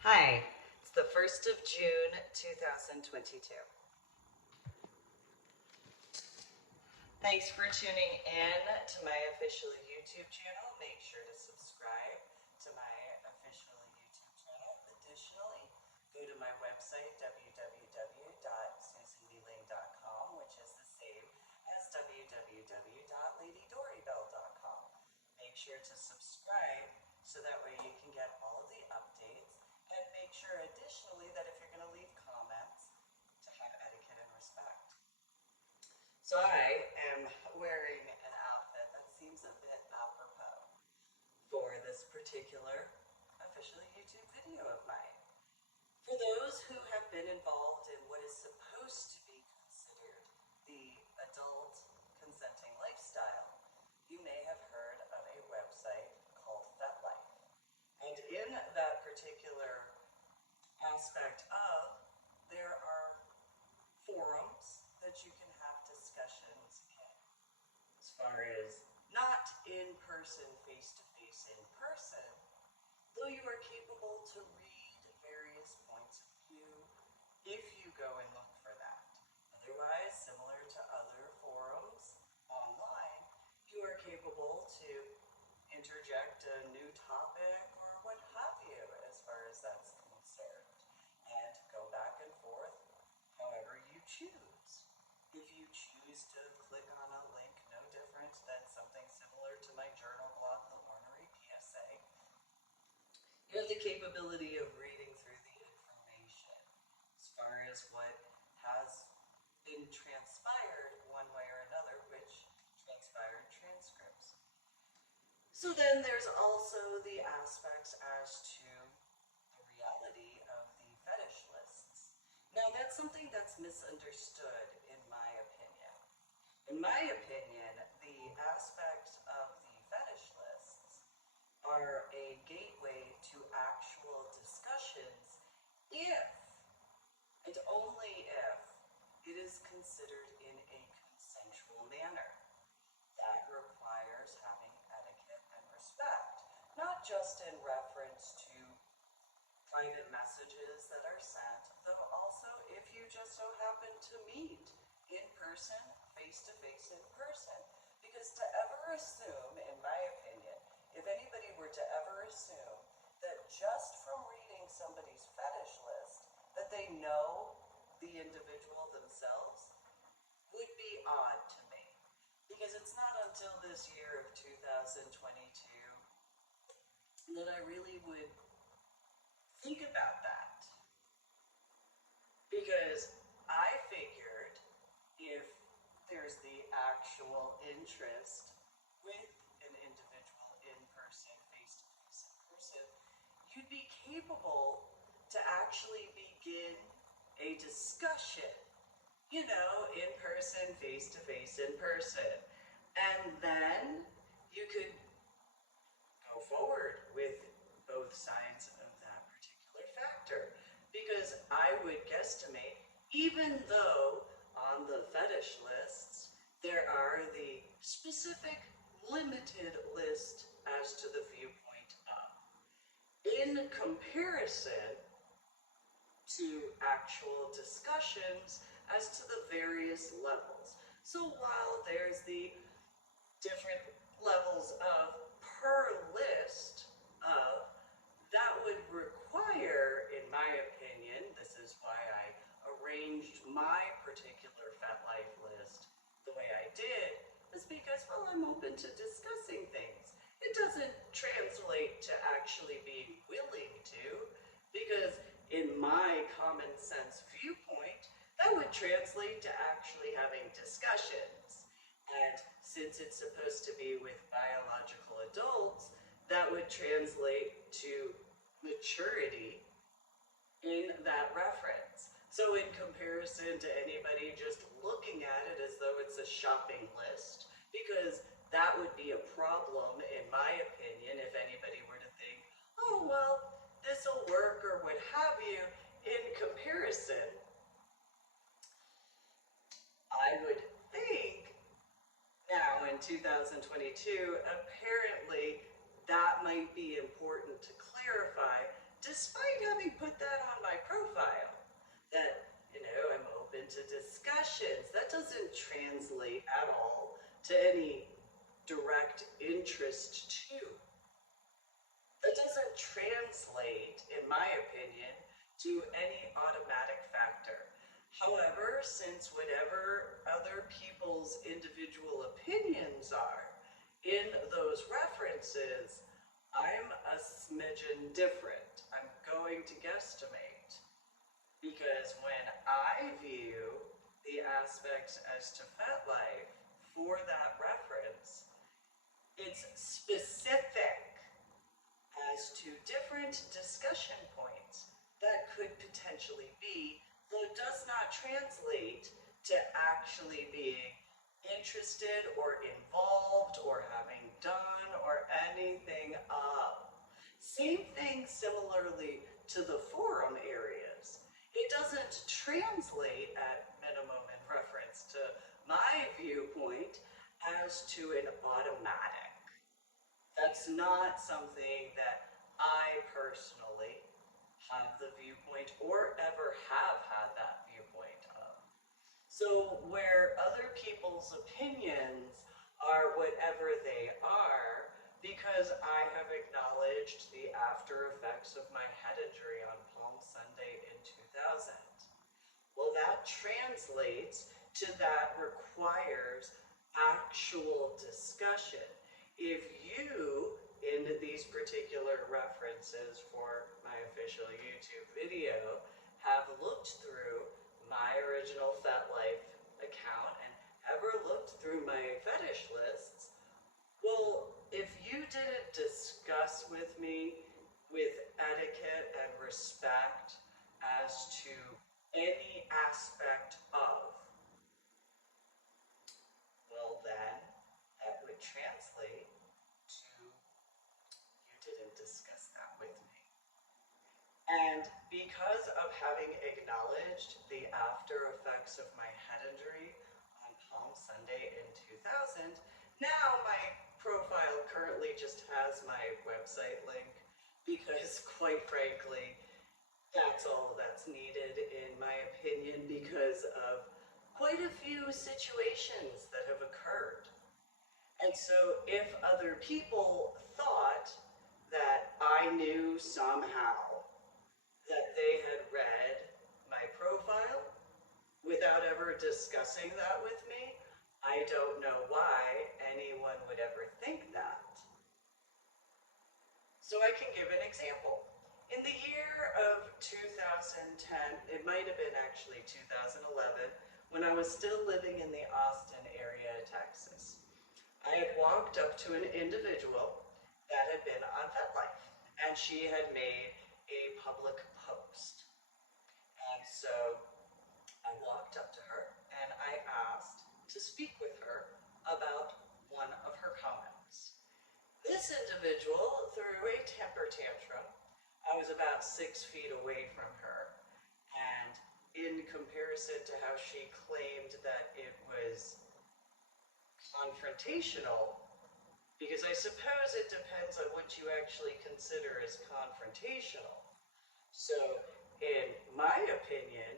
Hi, it's the 1st of June, 2022. Thanks for tuning in to my official YouTube channel. Make sure to subscribe to my official YouTube channel. Additionally, go to my website, www.susankneeling.com, which is the same as www.ladydorybell.com. Make sure to subscribe so that way you can get all of the updates, and make sure additionally that if you're going to leave comments, to have etiquette and respect. So I am wearing an outfit that seems a bit apropos for this particular official YouTube video of mine. For those who have been involved in what is supposed to be considered the adult consenting lifestyle, you may have heard of a website called Fetlife. And in that particular aspect of, there are forums that you can have discussions in, as far as not in person, face-to-face in person, though you are capable to read various points of view if you go and look for that. Otherwise, similar to other forums online, you are capable to interject a new topic or what have you as far as that's concerned, and go back and forth however you choose. If you choose to click on a link no different than something similar to my journal blog, The Ornery PSA, you have the capability of reading through the information as far as what has been transpired one way or another, which transpired transcripts. So then there's also the aspects as to the reality of the fetish lists. Now that's something that's misunderstood in my opinion. In my opinion, the aspects of the fetish lists are a gateway to actual discussions if, and only if, it is considered in a consensual manner. That requires having etiquette and respect, not just in reference to private messages that are sent, though also if you just so happen to meet in person, face-to-face in person. Because to ever assume, in my opinion, if anybody were to ever assume that just from reading somebody's fetish list that they know the individual themselves would be odd to me. Because it's not until this year of 2022 that I really would think about that. Because I figured if there's the actual interest with an individual in person, face-to-face in person, you'd be capable to actually begin a discussion, you know, in person, face-to-face in person. And then you could go forward with both sides of that particular factor. Because I would guesstimate, even though on the fetish lists there are the specific limited list as to the viewpoint of, in comparison to actual discussions as to the various levels. So while there's the different levels of per list of, that would require, in my opinion, this is why I arranged my particular Fetlife list the way I did, is because, well, I'm open to discussing things. It doesn't translate to actually being willing to, because in my common sense viewpoint, that would translate to actually having discussions. And since it's supposed to be with biological adults, that would translate to maturity in that reference. So in comparison to anybody just looking at it as though it's a shopping list, because that would be a problem, in my opinion, if anybody were to think, oh, well, this'll work or what have you, in comparison, I would think now in 2022, apparently that might be important to clarify, despite having having put that on my profile, that, I'm open to discussions, that doesn't translate at all to any direct interest to. That doesn't translate, in my opinion, to any automatic factor. However, since whatever other people's individual opinions are in those references, I'm a smidgen different. I'm going to guesstimate. Because when I view the aspects as to Fetlife for that reference, it's specific as to different discussion points that could potentially be, though it does not translate to actually being interested or involved or having done or anything of. Same thing similarly to the forum areas. It doesn't translate at minimum in reference to my viewpoint as to an automatic. That's not something that I personally have the viewpoint or ever have had that viewpoint of. So where other people's opinions are whatever they are, because I have acknowledged the after effects of my head injury on Palm Sunday in 2000. Well, that translates to that requires actual discussion. If you, in these particular references for my official YouTube video, have looked through my original Fetlife account and ever looked through my fetish lists, well, if you didn't discuss with me with etiquette and respect as to any aspect of, well then, that would translate to you didn't discuss that with me. And because of having acknowledged the after effects of my head injury on Palm Sunday in 2000, now my profile currently just has my website link because, quite frankly, that's all that's needed in my opinion because of quite a few situations that have occurred. And so if other people thought that I knew somehow that they had read my profile without ever discussing that with me, I don't know why anyone would ever think that. So I can give an example. In the year of 2010, it might have been actually 2011, when I was still living in the Austin area of Texas, I had walked up to an individual that had been on Fetlife, and she had made a public post. And so I walked up to her and I asked to speak with her about one of her comments. This individual threw a temper tantrum. I was about 6 feet away from her, and in comparison to how she claimed that it was confrontational, because I suppose it depends on what you actually consider as confrontational. So, in my opinion,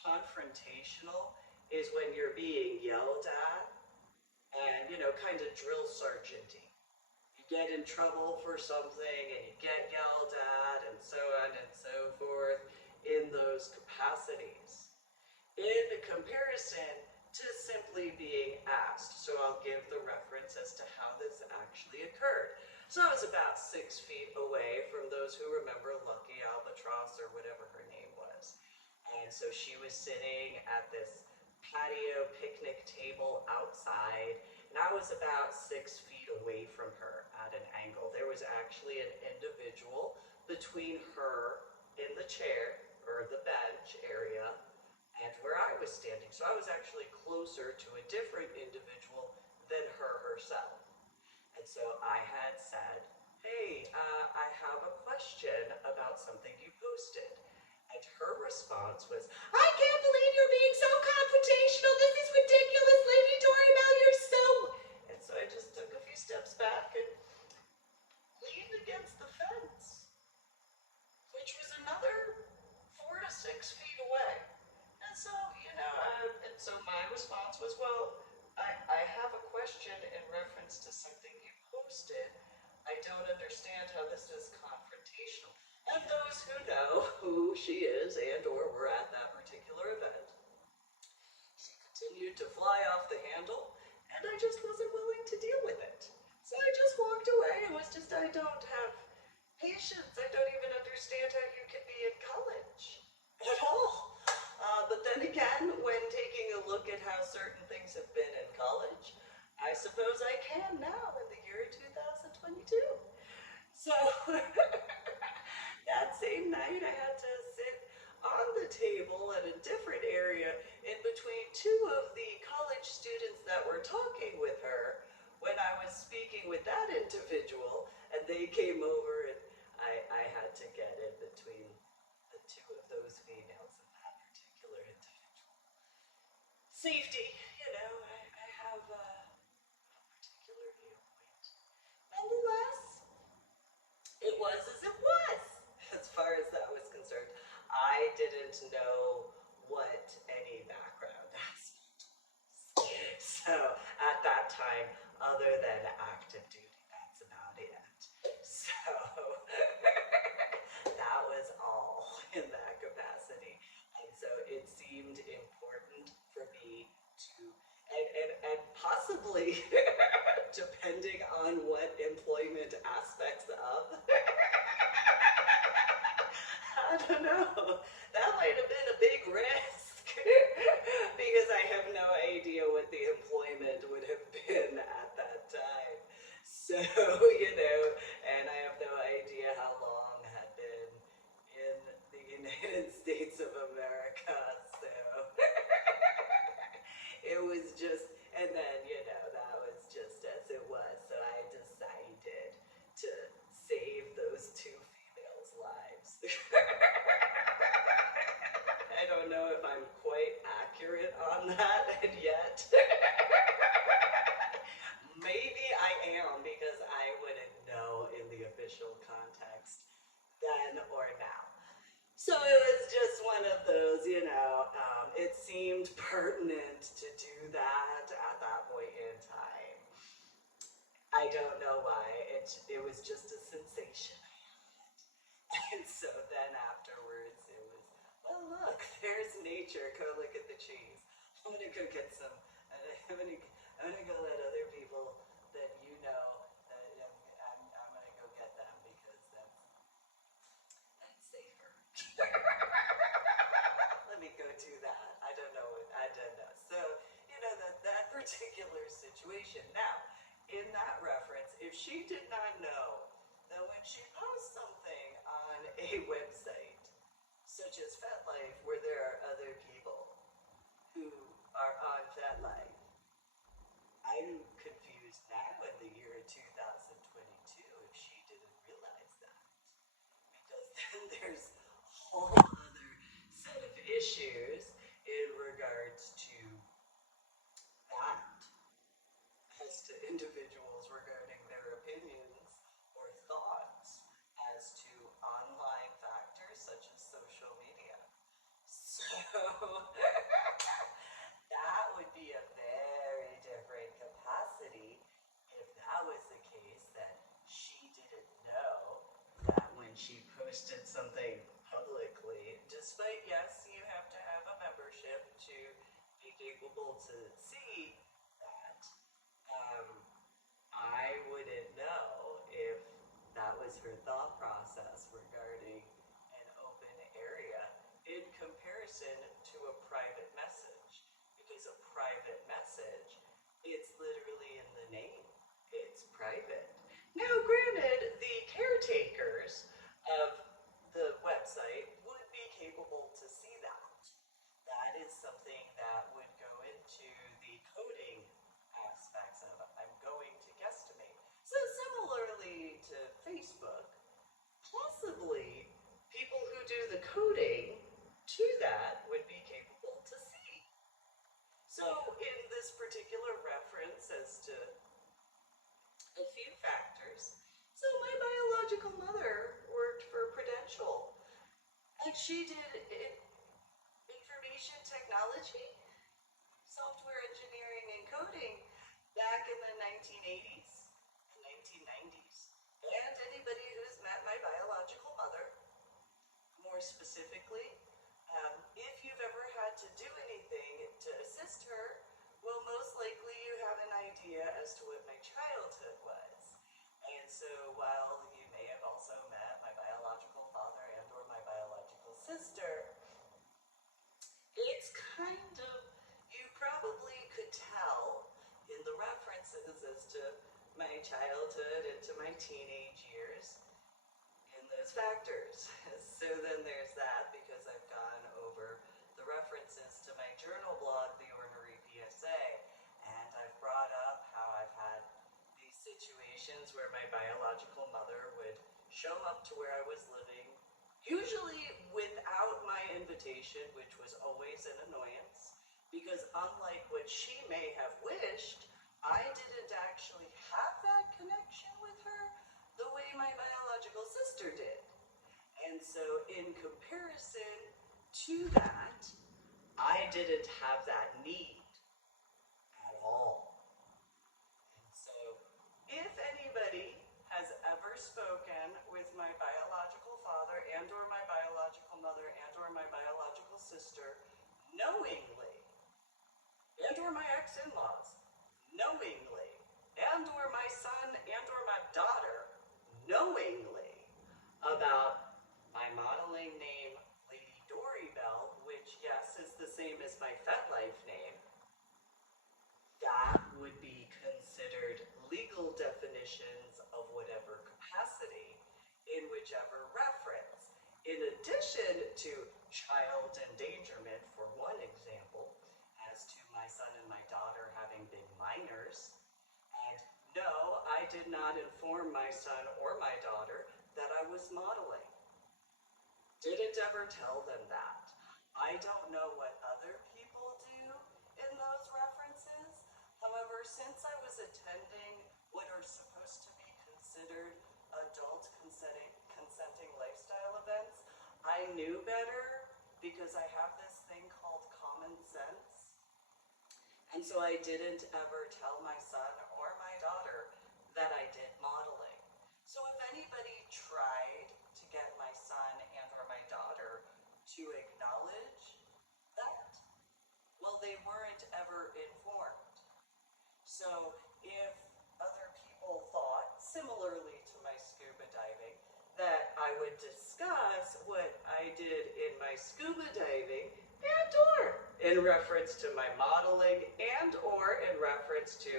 confrontational is when you're being yelled at and, kind of drill sergeant-y. You get in trouble for something and you get yelled at and so on and so forth in those capacities. In comparison to simply being asked, so I'll give the reference as to how this actually occurred. So I was about 6 feet away from those who remember Lucky Albatross or whatever her name was. And so she was sitting at this patio picnic table outside, and I was about 6 feet away from her at an angle. There was actually an individual between her in the chair, or the bench area, and where I was standing. So I was actually closer to a different individual than her herself. And so I had said, hey, I have a question about something you posted. And her response was, I can't believe you're being so confrontational. This is ridiculous, Lady Doribel, you're so... And so I just took a few steps back and leaned against the fence, which was another response was, well, I have a question in reference to something you posted. I don't understand how this is confrontational. And those who know who she is and or were at that particular event, she continued to fly off the handle, and I just wasn't willing to deal with it. So I just walked away. It was just, I don't have patience. I don't even understand how you can be in college at all. But then again, when taking a look at how certain things have been in college, I suppose I can now in the year 2022. So that same night, I had to sit on the table at a different area in between two of the college students that were talking with her when I was speaking with that individual, and they came over, and I had to get in between the two of those females and that particular individual. Safety, I have a particular viewpoint. Nonetheless, it was as it was, as far as that was concerned. I didn't know what any background aspect was. So at that time, other than active duty, that's about it. So that was all in that capacity. And so it seemed important for me to, and possibly, depending on what employment aspects of, I don't know, that might have been a big risk because I have no idea what the employment would have been at that time. So, and I have no idea how long had been in the United States of America. So it was just, and then, that was just as it was. So I decided to save those two females' lives. I don't know if I'm quite accurate on that yet. Maybe I am, because I wouldn't know in the official context then or now. So it was just one of those, it seemed pertinent to do that at that point in time. I don't know why, it was just a sensation I had. And so then afterwards it was, well, look, there's nature, go look at the trees. I'm gonna go get some, I'm gonna go let other people that I'm gonna go get them because that's safer. Let me go do that. I don't know. So, that particular situation. Now, in that reference, if she did not know that when she posts something on a website, such as Fetlife, where there are other people who are on Fetlife, I'm confused now in the year 2022 if she didn't realize that. Because then there's a whole other set of issues in regards to that, as to individuals regarding their opinions or thoughts as to online factors such as social media. So that would be a very different capacity if that was the case, that she didn't know that when she posted something publicly, despite, yes, you have to have a membership to be capable to see that, I wouldn't know if that was her thought process regarding an open area in comparison to a private message. Because a private message, it's literally in the name. It's private. Now, granted, the caretakers of the website would be capable to see that. That is something that would go into the coding aspects of it. I'm going to guesstimate. So similarly to Facebook, possibly people who do the coding to that would be capable to see. So in this particular reference as to a few factors, so my biological mother worked for Parental, and she did information technology. software engineering and coding back in the 1980s and 1990s. And anybody who's met my biological mother, more specifically, if you've ever had to do anything to assist her, well, most likely you have an idea as to what my childhood was. And so while you may have also met my biological father and or my biological sister, it's kind of, you probably could tell in the references as to my childhood and to my teenage years in those factors. So then there's that, because I've gone over the references to my journal blog, The Ornery PSA, and I've brought up how I've had these situations where my biological mother would show up to where I was living, usually without my invitation, which was always an annoyance, because unlike what she may have wished, I didn't actually have that connection with her the way my biological sister did. And so in comparison to that, I didn't have that need at all. And so if anybody has ever spoken with my biological father and or my biological mother and or my biological sister knowingly, and or my ex-in-laws knowingly, and or my son and or my daughter knowingly, about my modeling name, Lady Dory Bell, which, yes, is the same as my Fetlife name, that would be considered legal definitions of whatever capacity in whichever reference. In addition to child endangerment, for one example, as to my son and my daughter having been minors. And no, I did not inform my son or my daughter that I was modeling. Didn't ever tell them that. I don't know what other people do in those references. However, since I was attending what are supposed to be considered adult consenting lifestyle events, I knew better, because I have this thing called common sense. And so I didn't ever tell my son or my daughter that I did modeling. So if anybody tried to get my son and or my daughter to acknowledge that, well, they weren't ever informed. So if other people thought, similarly to my scuba diving, that I would discuss what I did in my scuba diving and or in reference to my modeling and or in reference to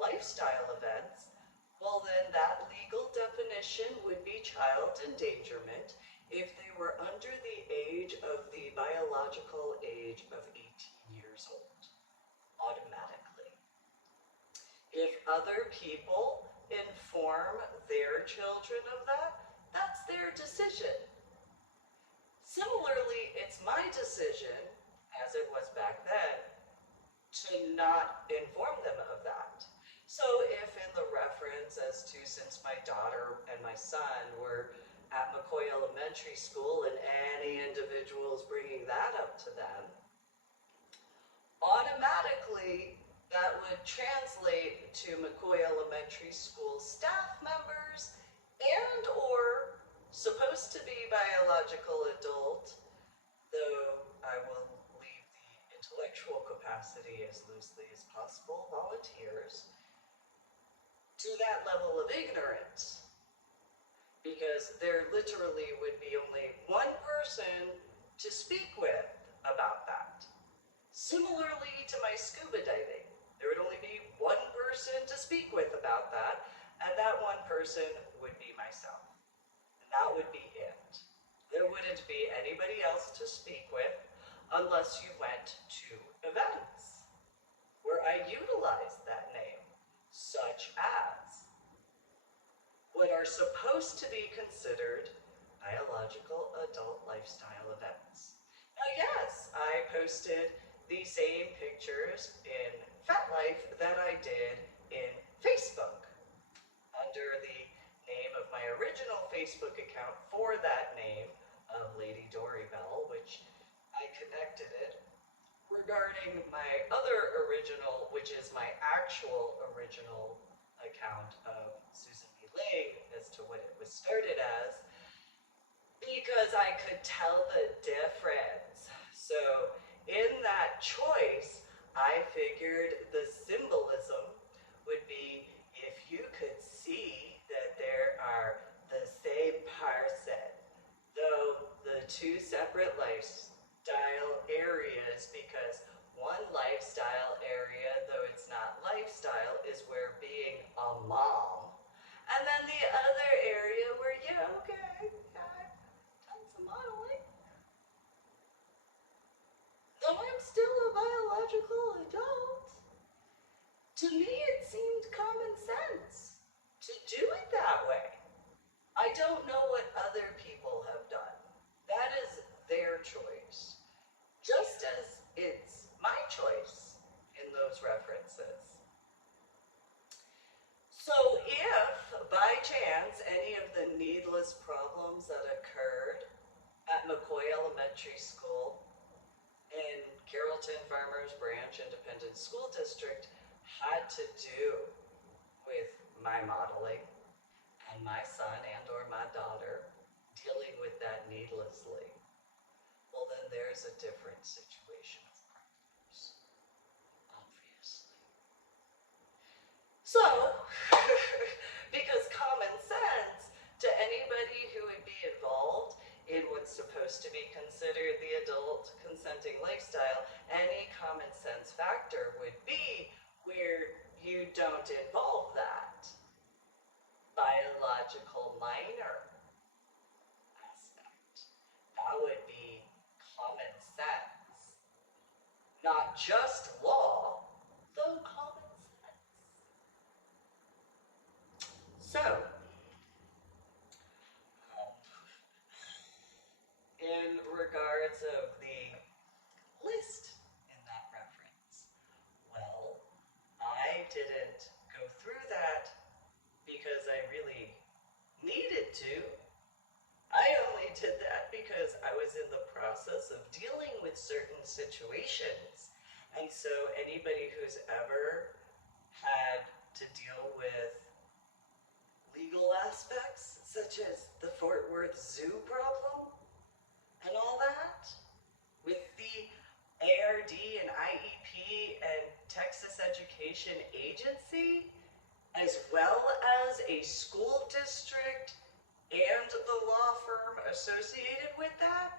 lifestyle events, well then that legal definition would be child endangerment if they were under the age of the biological age of 18 years old, automatically. If other people inform their children of that, that's their decision. Similarly, it's my decision, as it was back then, to not inform them of that. So if in the reference as to, since my daughter and my son were at McCoy Elementary School and any individuals bringing that up to them, automatically that would translate to McCoy Elementary School staff members and or supposed to be biological adult, though I will leave the intellectual capacity as loosely as possible, volunteers, to that level of ignorance. Because there literally would be only one person to speak with about that. Similarly to my scuba diving, there would only be one person to speak with about that, and that one person would be myself. And that would be it. There wouldn't be anybody else to speak with unless you went to events where I utilized that name, such as what are supposed to be considered biological adult lifestyle events. Now yes, I posted the same pictures in Fetlife that I did in Facebook under the name of my original Facebook account for that name of Lady Dory Bell, which I connected it regarding during my other original, which is my actual original account of Susan B. Ling as to what it was started as, because I could tell the difference. So in that choice, I figured the symbolism would be if you could see that there are the same person, though the two separate lifestyle areas, because one lifestyle area, though it's not lifestyle, is where being a mom. And then the other area where, yeah, okay, I've done some modeling. Though I'm still a biological adult, to me it seemed common sense to do it that way. I don't know what other people have done. That is their choice. Just as it's my choice in those references. So if, by chance, any of the needless problems that occurred at McCoy Elementary School in Carrollton Farmers Branch Independent School District had to do with my modeling and my son and or my daughter dealing with that needlessly, well then there's a different situation of problems, obviously. So, because common sense to anybody who would be involved in what's supposed to be considered the adult consenting lifestyle, any common sense factor would be where you don't involve that biological minor aspect. That would be common sense. Not just law, though common sense. So, in regards of the list in that reference, well, I didn't go through that because I really needed to. I only did that because I was in the process of dealing with certain situations. And so anybody who's ever had to deal with legal aspects, such as the Fort Worth Zoo problem and all that, with the ARD and IEP and Texas Education Agency, as well as a school district and the law firm associated with that,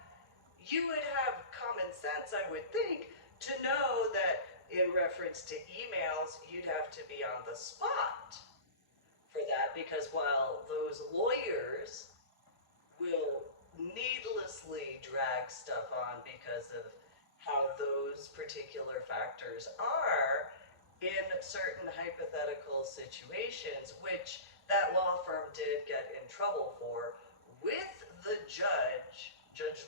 you would have common sense, I would think, to know that in reference to emails, you'd have to be on the spot for that, because while those lawyers will needlessly drag stuff on because of how those particular factors are in certain hypothetical situations, which that law firm did get in trouble for with the judge, Judge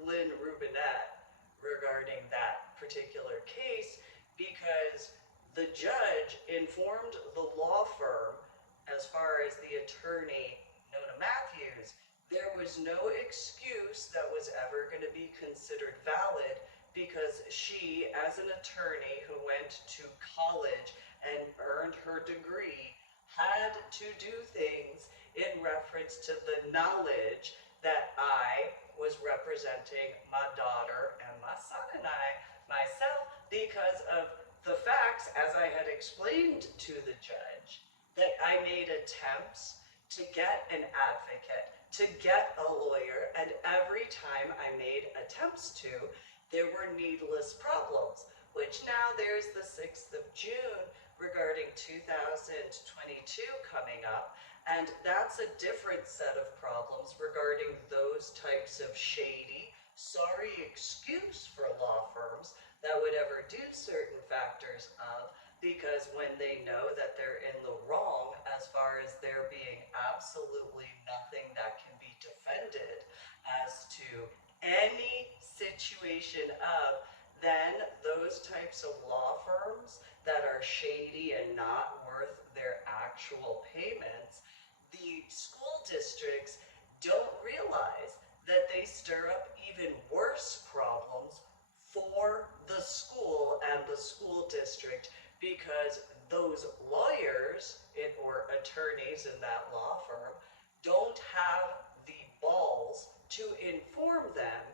Lynn Rubinette, regarding that particular case, because the judge informed the law firm, as far as the attorney, Nona Matthews, there was no excuse that was ever going to be considered valid, because she, as an attorney who went to college and earned her degree, had to do things in reference to the knowledge that I was representing my daughter and my son and myself, because of the facts, as I had explained to the judge, that I made attempts to get an advocate, to get a lawyer, and every time I made attempts to, there were needless problems, which now there's the 6th of June regarding 2022 coming up, and that's a different set of problems regarding those types of shady, sorry excuse for law firms that would ever do certain factors of, because when they know that they're in the wrong, as far as there being absolutely nothing that can be defended as to any situation of, then those types of law firms that are shady and not worth their actual payments, the school districts don't realize that they stir up even worse problems for the school and the school district, because those lawyers or attorneys in that law firm don't have the balls to inform them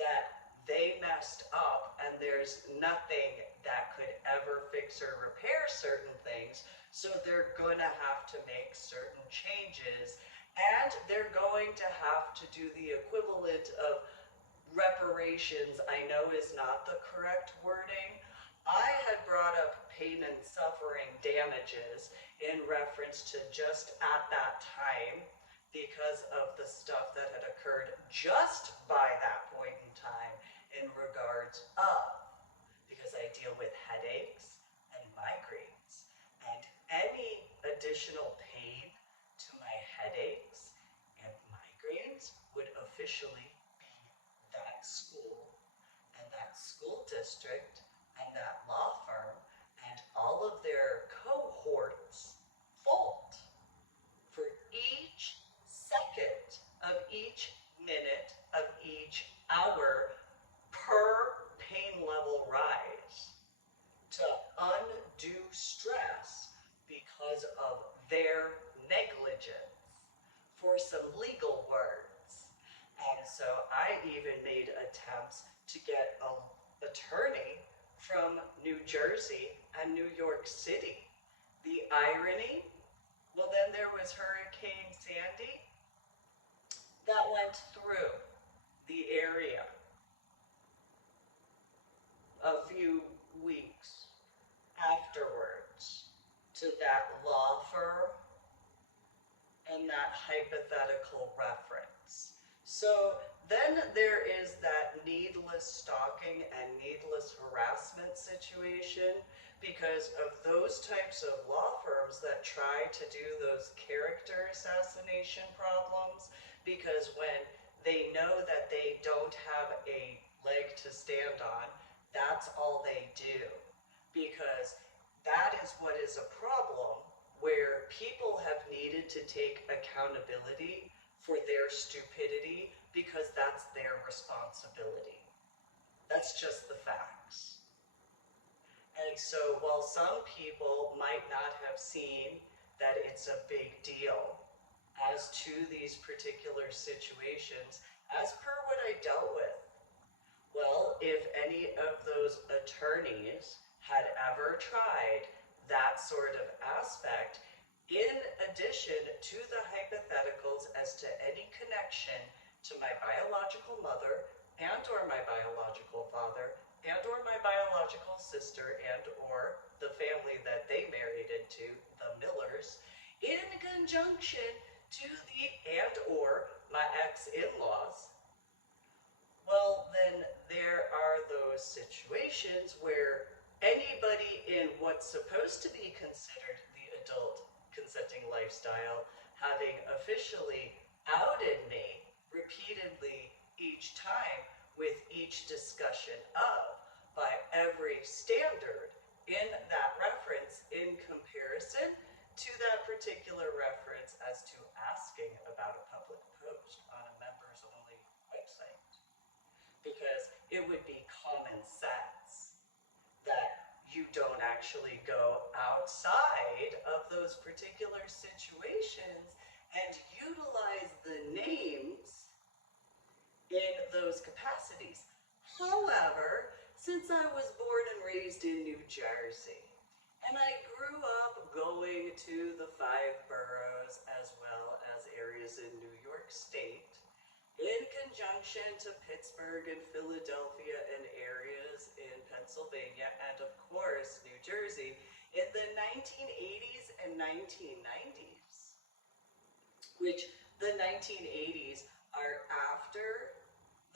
that they messed up and there's nothing that could ever fix or repair certain things, so they're going to have to make certain changes, and they're going to have to do the equivalent of reparations. I know is not the correct wording. I had brought up pain and suffering damages in reference to just at that time, because of the stuff that had occurred just by that point in time in regards of, because I deal with headaches and migraines, and any additional pain to my headaches and migraines would officially be that school and that school district and that law firm and all of their cohorts' fault for each second of each minute of each hour per pain level rise to undue stress because of their negligence, for some legal words. And so I even made attempts to get an attorney from New Jersey and New York City. The irony, well, then there was Hurricane Sandy that went through the area a few weeks afterwards to that law firm and that hypothetical reference. So then there is that needless stalking and needless harassment situation because of those types of law firms that try to do those character assassination problems, because when they know that they don't have a leg to stand on, that's all they do. Because that is what is a problem, where people have needed to take accountability for their stupidity because that's their responsibility. That's just the facts. And so while some people might not have seen that it's a big deal as to these particular situations, as per what I dealt with, well, if any of those attorneys had ever tried that sort of aspect, in addition to the hypotheticals as to any connection to my biological mother and or my biological father and or my biological sister and or the family that they married into, the Millers, in conjunction to the and or my ex-in-laws, well, then there are those situations where anybody in what's supposed to be considered the adult consenting lifestyle, having officially outed me repeatedly each time with each discussion of, by every standard in that reference in comparison to that particular reference as to asking about a public post on a members only website. Because it would be common sense that you don't actually go outside of those particular situations and utilize the names in those capacities. However, since I was born and raised in New Jersey, and I grew up going to the 5 boroughs as well as areas in New York State, in conjunction to Pittsburgh and Philadelphia and areas in Pennsylvania and of course New Jersey in the 1980s and 1990s, which the 1980s are after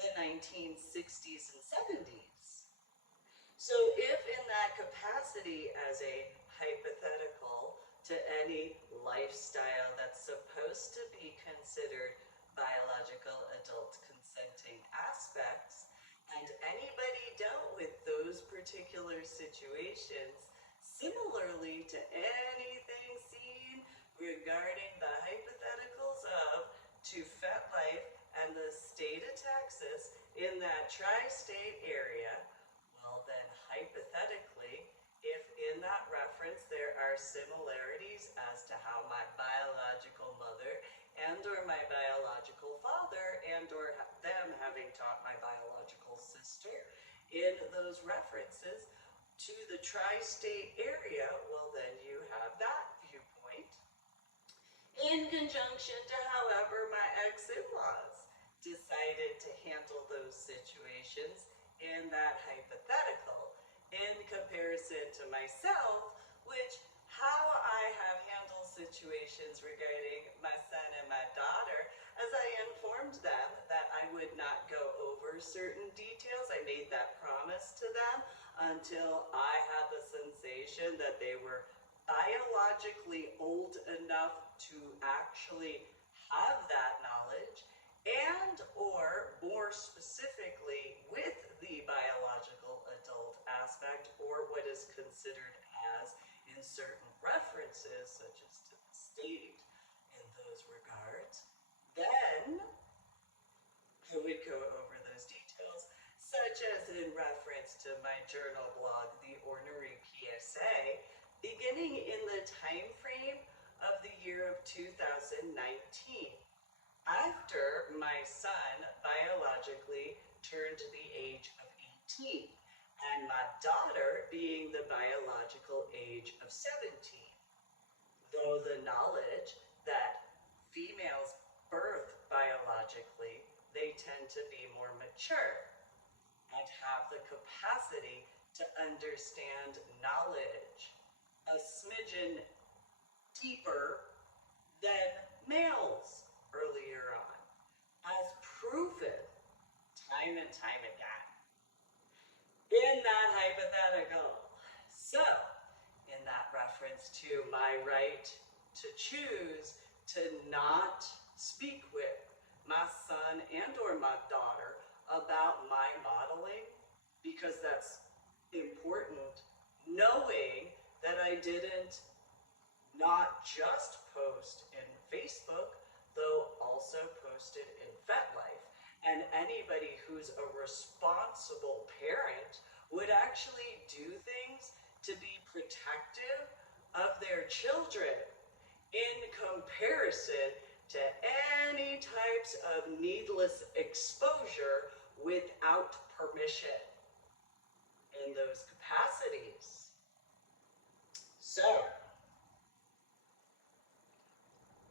the 1960s and 70s. So if in that capacity as a hypothetical to any lifestyle that's supposed to be considered biological adult consenting aspects, and anybody dealt with those particular situations similarly to anything seen regarding the hypotheticals of to Fetlife and the state of Texas in that tri-state area, well then hypothetically are similarities as to how my biological mother and or my biological father and or them having taught my biological sister in those references to the tri-state area, well then you have that viewpoint. In conjunction to however my ex-in-laws decided to handle those situations in that hypothetical in comparison to myself, which how I have handled situations regarding my son and my daughter, as I informed them that I would not go over certain details. I made that promise to them until I had the sensation that they were biologically old enough to actually have that knowledge, and or more specifically with the biological adult aspect, or what is considered as in certain references such as to the state in those regards, then I would go over those details, such as in reference to my journal blog, The Ornery PSA, beginning in the time frame of the year of 2019, after my son biologically turned the age of 18, and my daughter being the biological age of 17. Though the knowledge that females birth biologically, they tend to be more mature and have the capacity to understand knowledge a smidgen deeper than males earlier on, as proven time and time again in that hypothetical. So, in that reference to my right to choose to not speak with my son and or my daughter about my modeling, because that's important, knowing that I didn't not just post in Facebook, though also posted in Fetlife. And anybody who's a responsible parent would actually do things to be protective of their children in comparison to any types of needless exposure without permission in those capacities. So,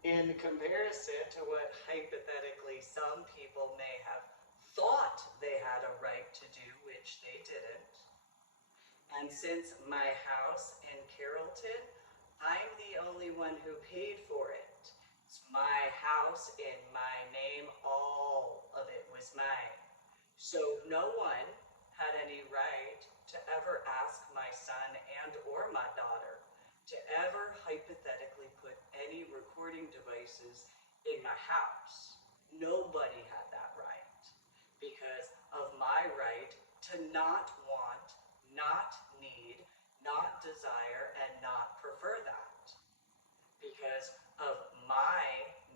in comparison to what hypothetically some people may have thought they had a right to do, which they didn't, and since my house in Carrollton, I'm the only one who paid for it. It's my house in my name, all of it was mine. So no one had any right to ever ask my son and or my daughter to ever hypothetically put any recording devices in my house. Nobody had that right because of my right to not want, not need, not desire, and not prefer that. Because of my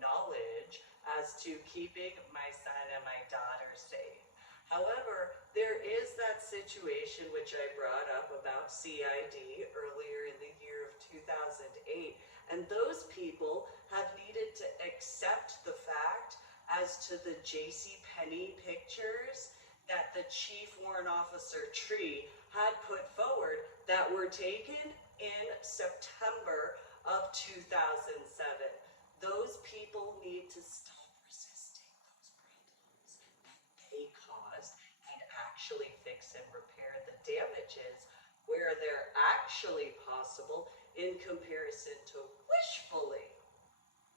knowledge as to keeping my son and my daughter safe. However, there is that situation which I brought up about CID earlier in the year of 2008, and those people have needed to accept the fact as to the JCPenney pictures that the Chief Warrant Officer Tree had put forward that were taken in September of 2007. Those people need to stop resisting those problems that they caused and actually fix and repair the damages where they're actually possible in comparison to wishfully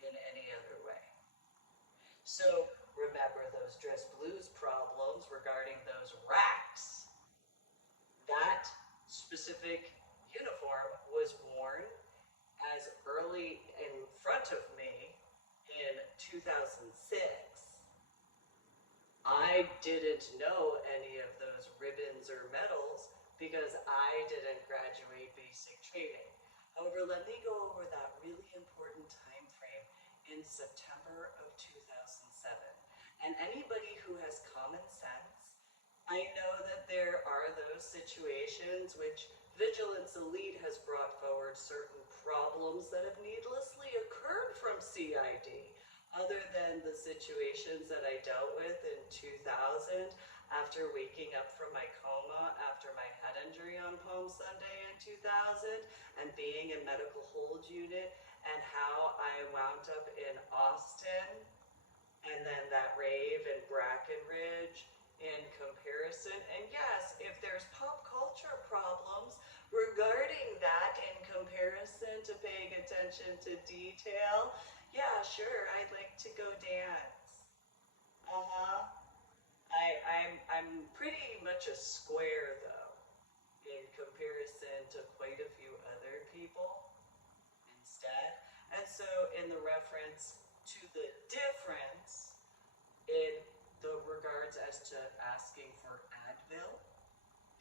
in any other way. So remember those dress blues problems regarding those racks. That specific uniform was worn as early in front of me in 2006. I didn't know any of those ribbons or medals because I didn't graduate basic training. However, let me go over that really important time frame in September of 2007. And anybody who has common sense, I know that there are those situations which Vigilance Elite has brought forward certain problems that have needlessly occurred from CID. Other than the situations that I dealt with in 2000 after waking up from my coma after my head injury on Palm Sunday in 2000 and being in medical hold unit, and how I wound up in Austin and then that rave in Brackenridge in comparison. And yes, if there's pop culture problems regarding that in comparison to paying attention to detail, yeah, sure, I'd like to go dance. I'm pretty much a square though, in comparison to quite a few other people instead. And so in the reference to the difference in the regards as to asking for Advil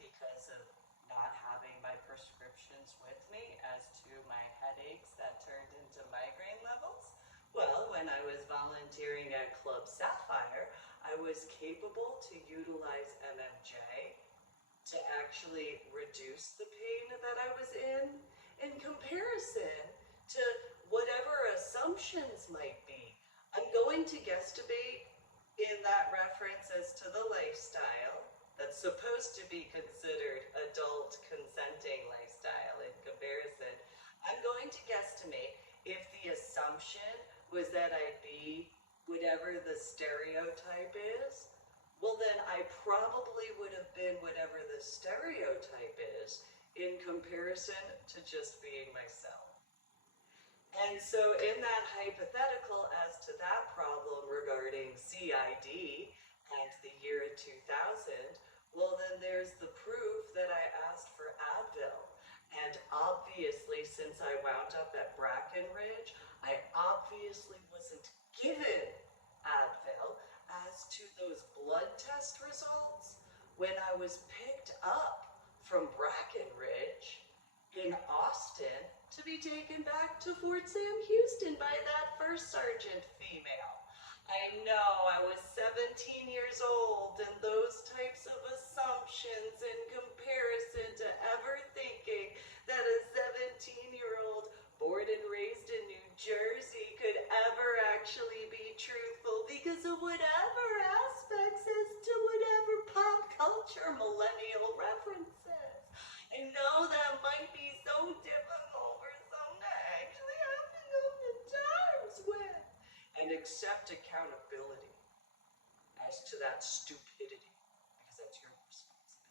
because of not having my prescriptions with me as to my headaches that turned into migraine levels, well, when I was volunteering at Club Sapphire, I was capable to utilize MMJ to actually reduce the pain that I was in comparison to whatever assumptions might be. I'm going to guesstimate in that reference as to the lifestyle that's supposed to be considered adult consenting lifestyle in comparison. I'm going to guesstimate if the assumption was that I'd be whatever the stereotype is, well then I probably would have been whatever the stereotype is in comparison to just being myself. And so in that hypothetical as to that problem regarding CID and the year 2000, well then there's the proof that I asked for Advil. And obviously, since I wound up at Brackenridge, I obviously wasn't given Advil as to those blood test results when I was picked up from Brackenridge in Austin to be taken back to Fort Sam Houston by that first sergeant female. I know I was 17 years old, and those types of assumptions in comparison to ever thinking that a 17-year-old born and raised in New Jersey could ever actually be truthful because of whatever aspects as to whatever pop culture millennial references. I know that might be so difficult for some to actually have to come to terms with and accept accountability as to that stupidity, because that's your responsibility.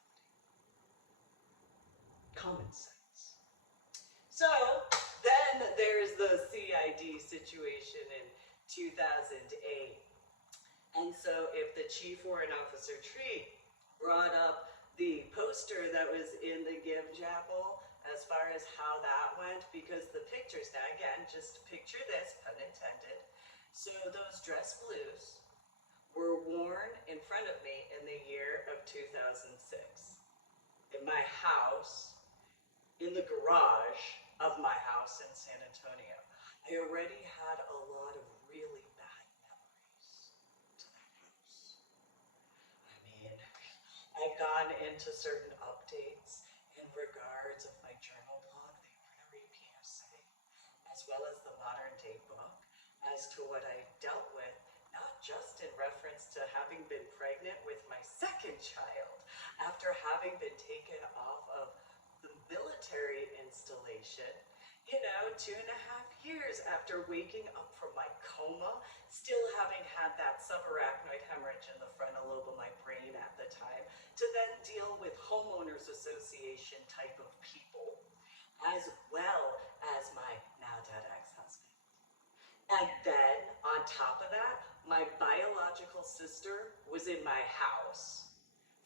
Common sense. So then there's the CID situation in 2008. And so if the Chief Warrant Officer Treat brought up the poster that was in the Give Chapel as far as how that went, because the pictures, now again, just picture this, pun intended. So those dress blues were worn in front of me in the year of 2006. In my house, in the garage of my house in San Antonio. I already had a lot of really bad memories to that house. I mean, I've gone into certain updates in regards of my journal blog, the Ordinary PSA, as well as the modern day book, as to what I dealt with, not just in reference to having been pregnant with my second child, after having been taken off of the military installation, 2.5 years after waking up from my coma, still having had that subarachnoid hemorrhage in the frontal lobe of my brain at the time, to then deal with homeowners association type of people, as well as my now dead ex-husband. And then, on top of that, my biological sister was in my house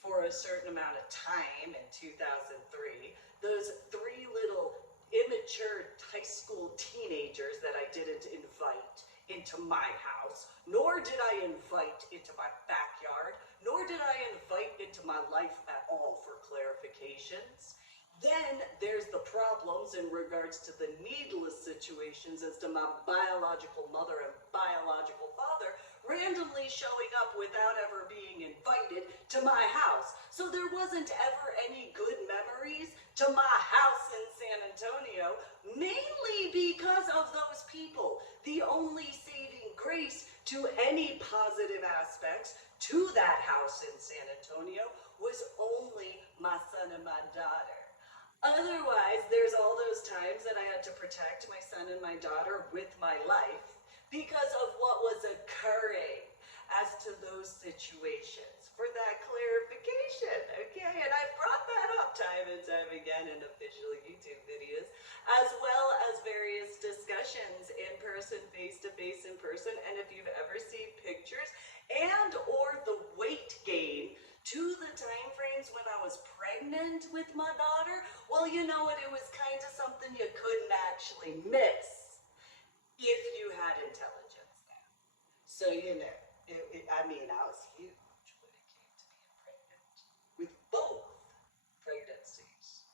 for a certain amount of time in 2003. Those 3 little immature high school teenagers that I didn't invite into my house, nor did I invite into my backyard, nor did I invite into my life at all for clarifications. Then there's the problems in regards to the needless situations as to my biological mother and biological father randomly showing up without ever being invited to my house. So there wasn't ever any good memories to my house in San Antonio, mainly because of those people. The only saving grace to any positive aspects to that house in San Antonio was only my son and my daughter. Otherwise, there's all those times that I had to protect my son and my daughter with my life because of what was occurring as to those situations. For that clarification, okay? And I've brought that up time and time again in official YouTube videos, as well as various discussions in person, face-to-face in person. And if you've ever seen pictures and or the weight gain to the time frames when I was pregnant with my daughter, well, you know what? It was kind of something you couldn't actually miss if you had intelligence now. So, you know, I mean, I was huge when it came to being pregnant with both pregnancies.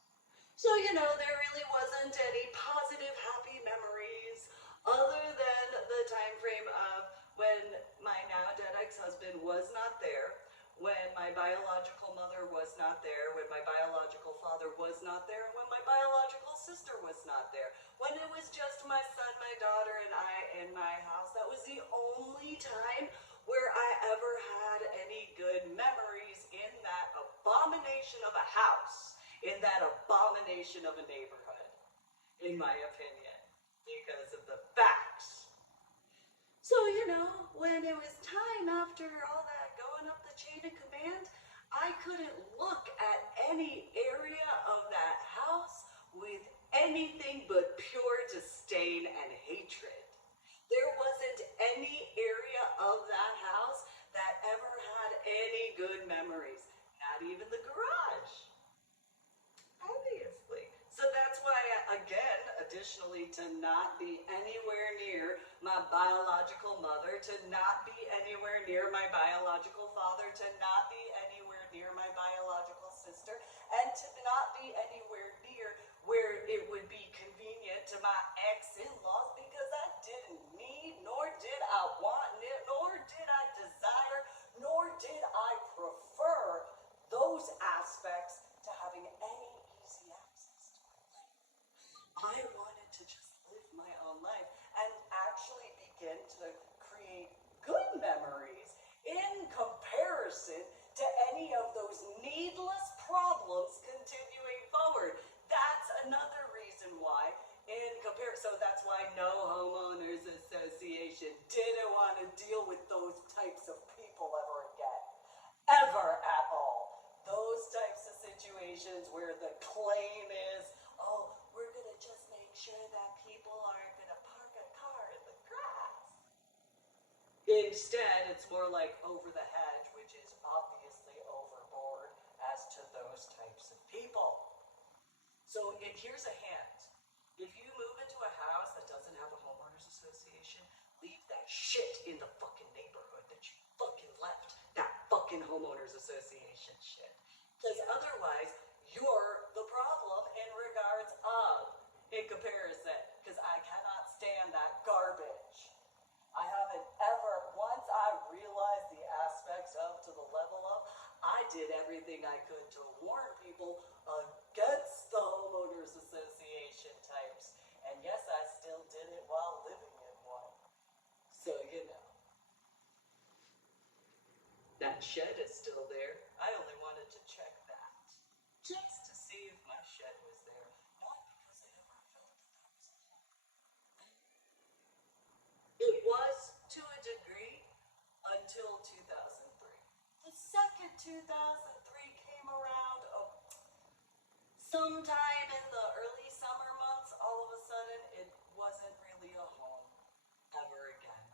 So, you know, there really wasn't any positive, happy memories other than the time frame of when my now dead ex-husband was not there, when my biological mother was not there, when my biological father was not there, and when my biological sister was not there. When it was just my son, my daughter, and I in my house. That was the only time where I ever had any good memories in that abomination of a house, in that abomination of a neighborhood, in my opinion, because of the facts. So, you know, when it was time after all that going up the chain of command, I couldn't look at any area of that house with anything but pure disdain and hatred. There wasn't any area of that house that ever had any good memories, not even the garage. Obviously. So that's why, again, additionally, to not be anywhere near my biological mother, to not be anywhere near my biological father, to not be anywhere near my biological sister, and to not be anywhere near where it would be convenient to my ex-in-laws, because I didn't need, nor did I want, nor did I desire, nor did I prefer those aspects to having any easy access to my life. I wanted to just live my own life and actually begin to create good memories in comparison to any of those needless problems continuing forward. That's another reason why so that's why no homeowners association didn't want to deal with those types of people ever again. Ever at all. Those types of situations where the claim is, oh, we're going to just make sure that people aren't going to park a car in the grass. Instead, it's more like over the hedge, which is obviously overboard as to those types of people. So here's a hint. If you move into a house that doesn't have a homeowners association, leave that shit in the fucking neighborhood that you fucking left. That fucking homeowners association shit. Because otherwise, you're the problem in regards of, in comparison. Because I cannot stand that garbage. I haven't ever, once I realized the aspects of to the level of, I did everything I could to warn people against the homeowners association types. And yes, I still did it while living in one. So, you know. That shed is still there. I only wanted to check that. Just to see if my shed was there. Not because I ever felt that that was a home. It was to a degree until 2003. The second 2003 came around sometime in the early summer months. All of a sudden, it wasn't really a home ever again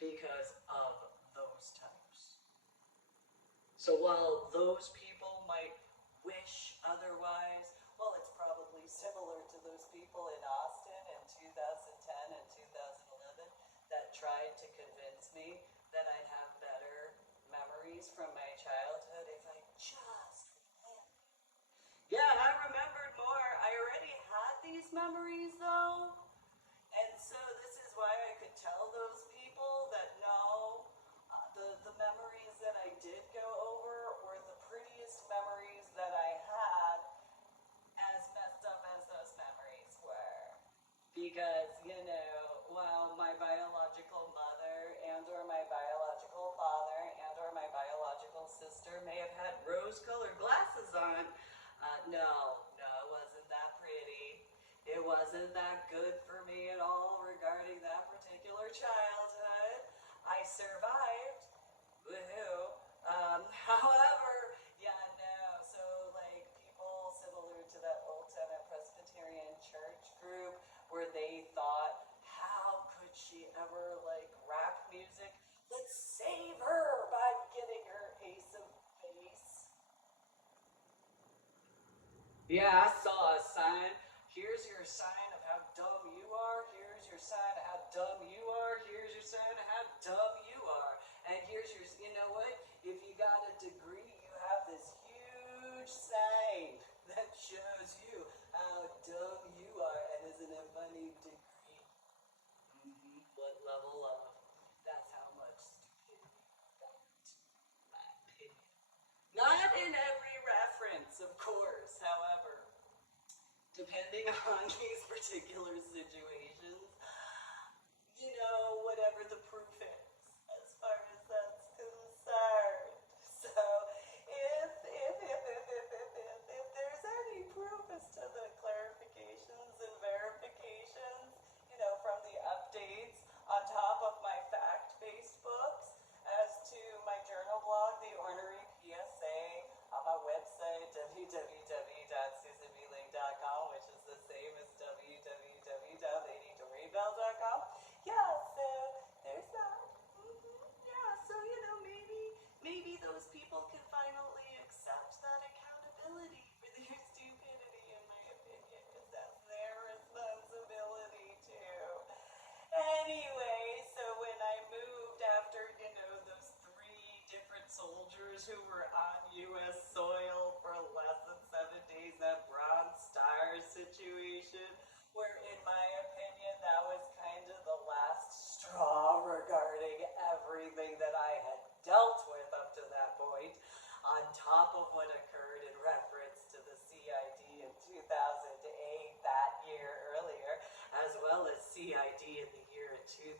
because of those types. So while those people might wish otherwise, well, it's probably similar to those people in Austin in 2010 and 2011 that tried to convince me that I'd have better memories from my childhood if I just remembered. Yeah, and I remembered more. I already had these memories though. And so this is why I could tell those people that no, the memories that I did go over were the prettiest memories that I had No, it wasn't that pretty. It wasn't that good for me at all regarding that particular childhood. I survived. Woohoo. However, yeah, no. So, like, people similar to that Old Testament Presbyterian church group where they thought, how could she ever, like, rap music? Let's save her by getting her ace of base. Yeah, I saw a sign. Here's your sign of how dumb you are. Here's your sign of how dumb you are. Here's your sign of how dumb you are. And here's your, you know what? If you got a degree, you have this huge sign that shows you how dumb you are. And isn't it funny? Degree. What level of? That's how much stupidity got, my opinion. Not in every reference, of course, however. Depending on these particular situations, you know, whatever the proof is, as far as that's concerned. So, if there's any proof as to the clarifications and verifications, you know, from the updates on top of my fact-based books, as to my journal blog, The Ornery PSA, on my website, www.susanmealing.com, which is the same as www.ladydorybell.com. Yeah, so there's that. Yeah, so, you know, maybe those people can finally accept that accountability for their stupidity, in my opinion, because that's their responsibility too. Anyway, so when I moved after, you know, those 3 different soldiers who were on U.S. soil for less than 7 days, that Bronze Star situation, where in my opinion that was kind of the last straw regarding everything that I had dealt with up to that point, on top of what occurred in reference to the CID in 2008, that year earlier, as well as CID in the year 2000,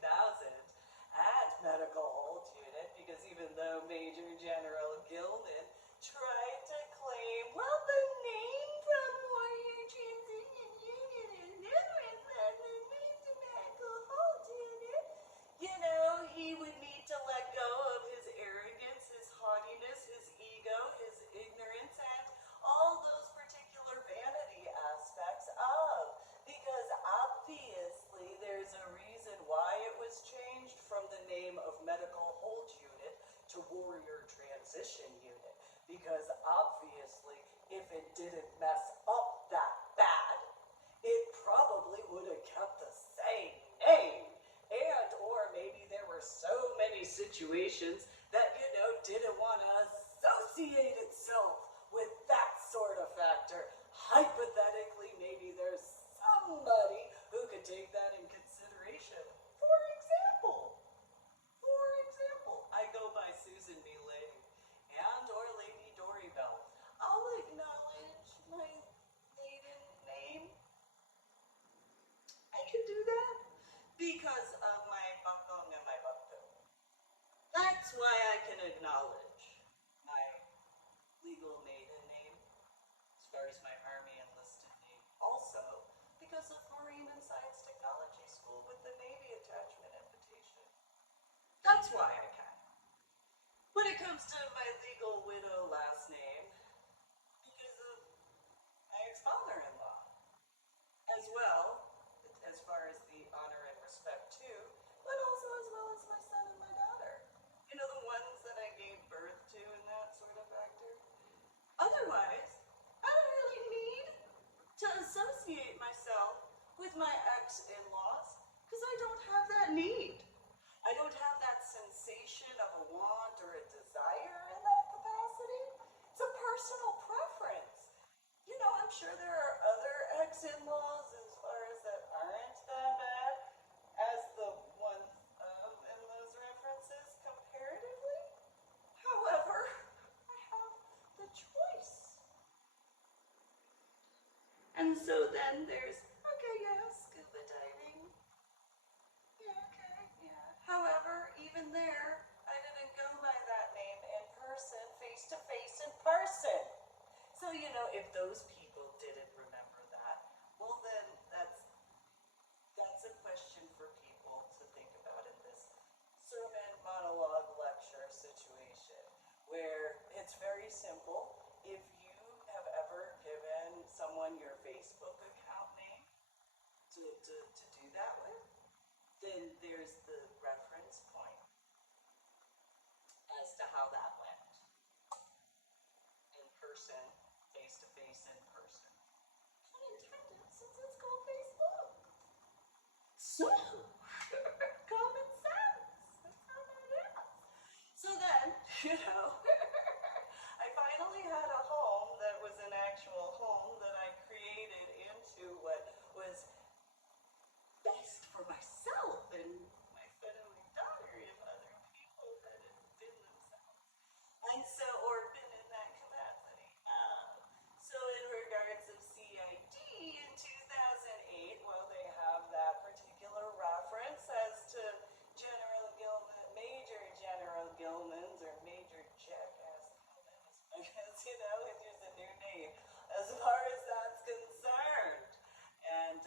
and medical hold unit, because even though Major General Gilman tried to claim, well, the name from Warrior Transition Unit is different than the name to medical hold unit, you know, he would need to let go of his arrogance, his haughtiness, his ego, his ignorance, and all those particular vanity aspects of, because obviously there's a reason why it was changed from the name of medical hold unit to warrior transition unit, because obviously if it didn't mess up that bad, it probably would have kept the same name. And or maybe there were so many situations that, you know, didn't want to associate itself with that sort of factor. Hypothetically, maybe there's somebody who could take that in consideration. For example, I go by Susan Mealing and or Lady Dorybell. I'll acknowledge my maiden name. I can do that because of my bakong and my bakto. That's why I can acknowledge my legal maiden name, as far as my Army enlisted name. Also, because of Marine and Science Technology School with the Navy attachment invitation. That's why I can. When it comes to my legal widow last name, because of my ex-father-in-law, as well, as far as the honor and respect too, but also as well as my son and my daughter. You know, the ones that I gave birth to and that sort of factor. Otherwise, I don't really need to associate myself with my ex-in-laws, because I don't have that need. I don't have that sensation of a want or a desire in that capacity. It's a personal preference. You know, I'm sure there are other ex-in-laws as far as that aren't that bad as the ones in those references comparatively. However, I have the choice. And so then there's, okay, yeah, scuba diving. Yeah, okay, yeah. However, even there, I didn't go by that name in person, face to face in person. So you know, if those people didn't remember that, well then that's a question for people to think about in this sermon, monologue, lecture situation, where it's very simple. If you have ever given someone your Facebook account name to do that with, then there's the reference point as to how that went. In person, face to face in person. Pun intended, since it's called Facebook. So, common sense. That's how that is. So then, you know, I finally had a home that was an actual home that I created into what was best for myself and my family daughter and other people that have been themselves. And so, or been in that capacity. So in regards of CID in 2008, well, they have that particular reference as to General Gilman, Major General Gilman's, or Major Jackass Gilman's, because, you know, there's a new name as far as that's concerned. And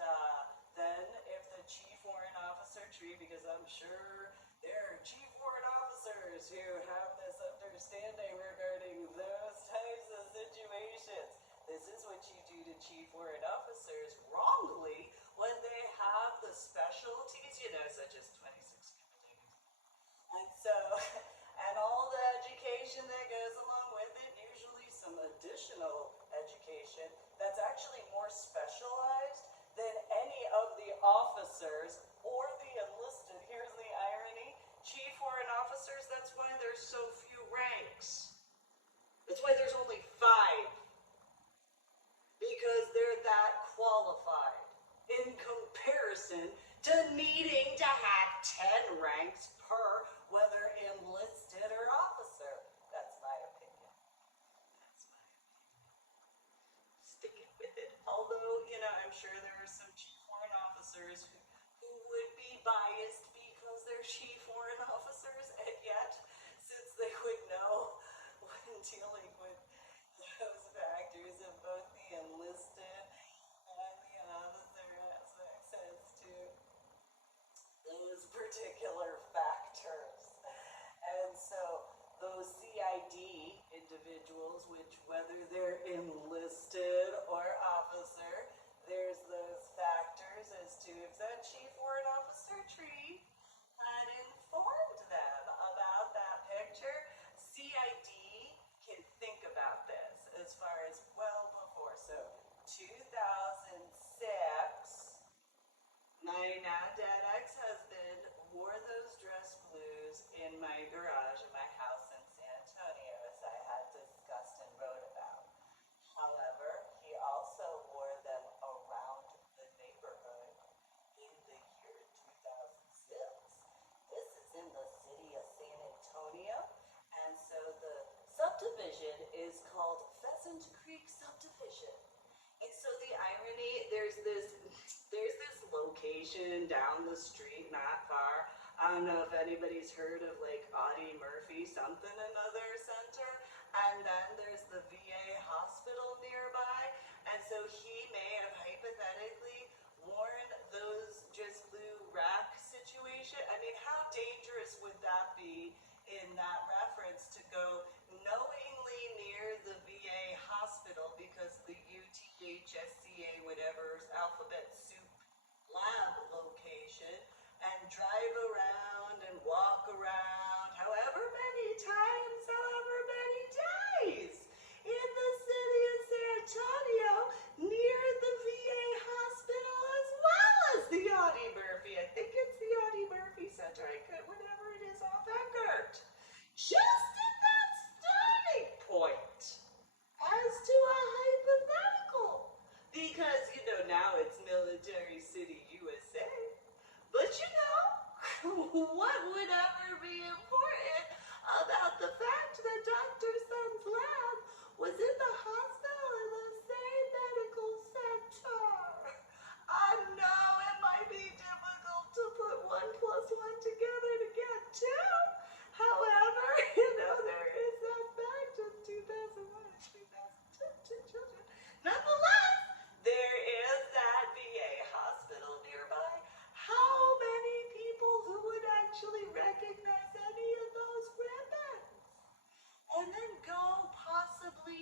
then if the Chief Warrant Officer tree, because I'm sure there are Chief Warrant Officers who have this understanding regarding those types of situations. This is what you do to Chief Warrant Officers wrongly when they have the specialties, you know, such as 26 categories. And so, and all the education that goes along with it, usually some additional education that's actually more specialized than any of the officers or the enlisted. Here's the irony. Chief Warrant Officers, that's why there's so few ranks. That's why there's only 5. Because they're that qualified in comparison to needing to have 10 ranks per, whether enlisted or officer. That's my opinion. That's my opinion. Sticking with it. Although, you know, I'm sure there are some Chief Warrant Officers who would be biased because they're Chief Warrant Officers, and yet, since they would know when dealing with those factors of both the enlisted and the officer access to those particular factors. And so those CID individuals, which whether they're enlisted or officer, there's those factors as to if that Chief Warrant Officer tree had informed them about that picture. CID can think about this as far as well before. So 2006, my now dead ex-husband wore those dress blues in my garage in my house in San Antonio, as I had discussed and wrote about. However, he also wore them around the neighborhood in the year 2006. This is in the city of San Antonio, and so the subdivision is called Pheasant Creek Subdivision. And so the irony, there's this location down the street, not far. I don't know if anybody's heard of like Audie Murphy something another center. And then there's the VA hospital nearby. And so he may have hypothetically worn those just blue rack situation. I mean, how dangerous would that be in that reference to go knowingly near the VA hospital because the UTHSCA, whatever's alphabet soup lab location, and drive around and walk around however many times, however many days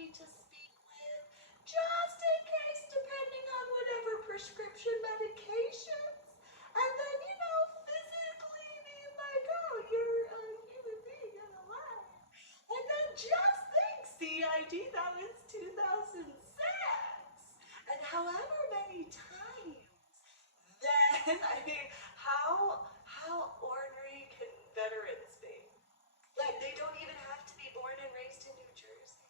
need to speak with, just in case, depending on whatever prescription medications. And then, physically being like, oh, you're a human being and alive. And then just think, CID, that was 2006. And however many times, then, how ornery can veterans be? Like, they don't even have to be born and raised in New Jersey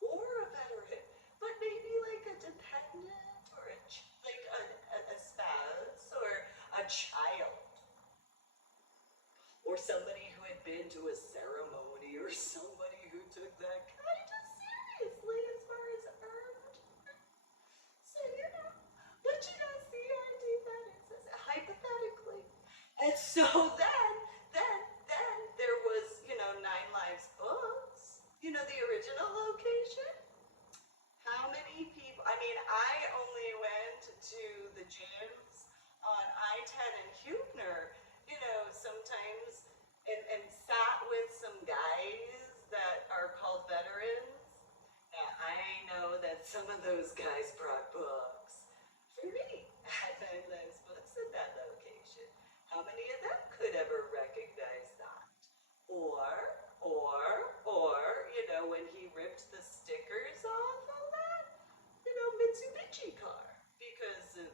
or a veteran, but maybe like a dependent or a spouse or a child or somebody who had been to a ceremony or somebody who took that kind of seriously as far as earned. So, but CID veterans, hypothetically. And so then there was, Nine Lives Books, the original location. How many people, I only went to the gyms on I-10 and Huebner, sometimes, and sat with some guys that are called veterans. Now, I know that some of those guys brought books for me. I had Nine Lives Books at that location. How many of them could ever recognize that? Or, when he ripped the stickers off of that, Mitsubishi car because of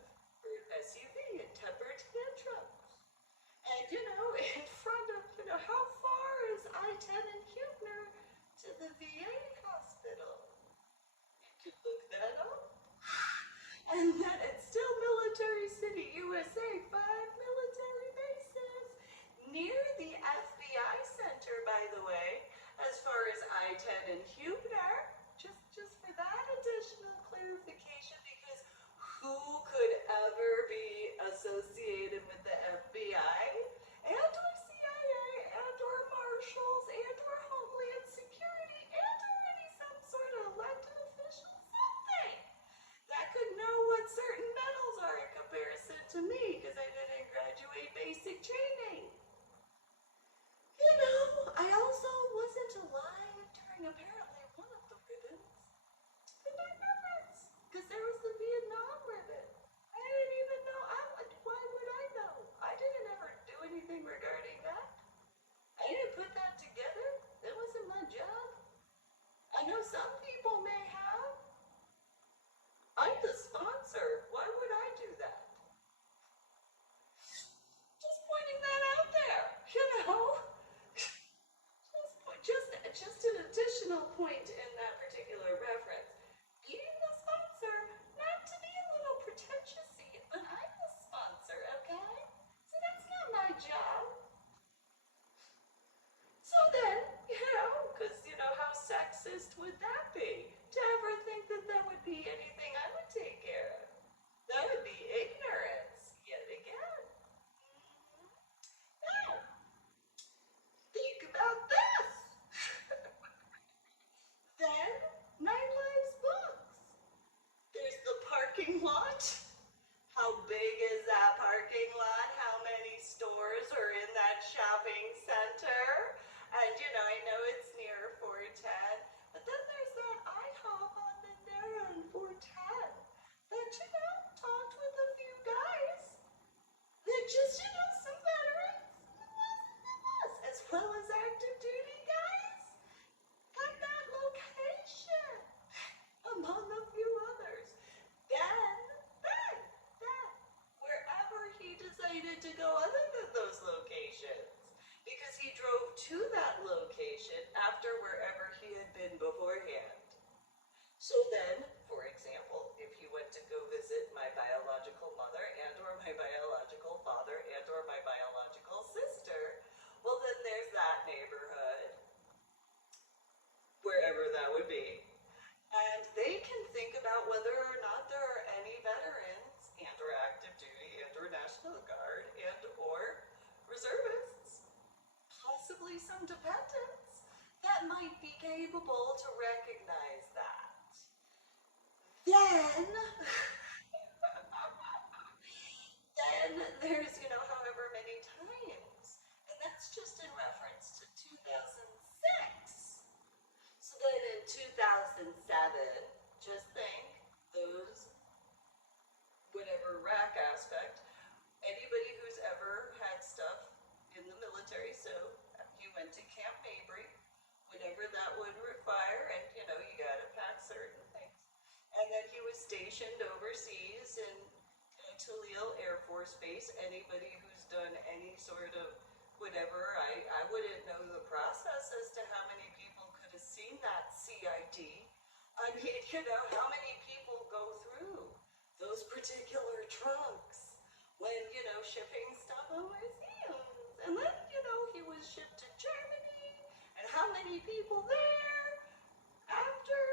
SUV and temper tantrums. And, in front of, how far is I-10 and Huebner to the VA hospital? You could look that up. And then it's still Military City, USA, 5 military bases near the FBI Center, by the way, as far as I-10 and Huebner, just for that additional clarification, because who could ever be associated with the FBI and or CIA and or Marshals and or Homeland Security and or some sort of elected official, something that could know what certain metals are in comparison to me because I didn't graduate basic training. I also wasn't alive during apparently one of the ribbons. And I remember because there was the Vietnam ribbon. I didn't even know. Why would I know? I didn't ever do anything regarding that. I didn't put that together. That wasn't my job. I know some people may have. I'm the sponsor. Why would I do that? Just pointing that out there, Just an additional point in that particular reference. Being the sponsor, not to be a little pretentious-y, but I'm the sponsor, okay? So that's not my job. So then, because, how sexist would that be? To ever think that would be anything I would take care of. That would be ignorance, yet again. Now, think about this. Then, Nine Lives Books. There's the parking lot. How big is that parking lot? How many stores are in that shopping center? And, I know it's near 410, but then there's that IHOP on Bandera and 410 that, talked with a few guys that just, some veterans, as well as active duty guys, at that location, among a few others. Then, wherever he decided to go other than those locations, because he drove to that location after wherever he had been beforehand. So then, for example, if he went to go visit my biological mother and or my biological father and or my biological sister, well then there's that neighborhood, wherever that would be. And they can think about whether or not there are any veterans and or active duty and or National Guard and or reservists, possibly some dependents, that might be capable to recognize that. Then there's, however many times, and that's just in reference to 2006. So then in 2007, just think those, whatever rack aspect, anybody who's ever had stuff in the military, so he went to Camp Mabry, whatever that would require, and you know, you gotta pack certain things. And then he was stationed overseas in Tulio Air Force Base. Anybody who's done any sort of whatever, I wouldn't know the process as to how many people could have seen that CID. I mean, you know, how many people go through those particular trunks when, you know, shipping stuff overseas. And then, you know, he was shipped to Germany, and how many people there after,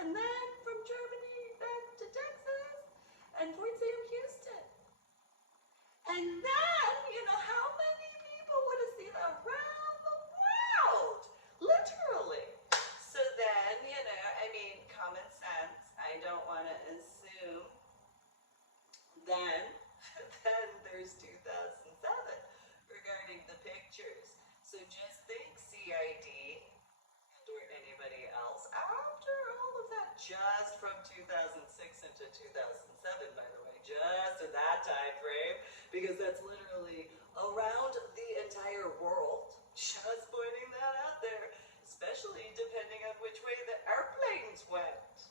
and then from Germany back to Texas, and Fort Sam Houston. And then, you know, how many people would have seen around the world? Literally. So then, you know, I mean, common sense, I don't want to assume then there's 2007 regarding the pictures. So just think CID or anybody else after all of that, just from 2006 into 2007, by the way, just in that time frame, because that's literally around the entire world. Just pointing that out there, especially depending on which way the airplanes went,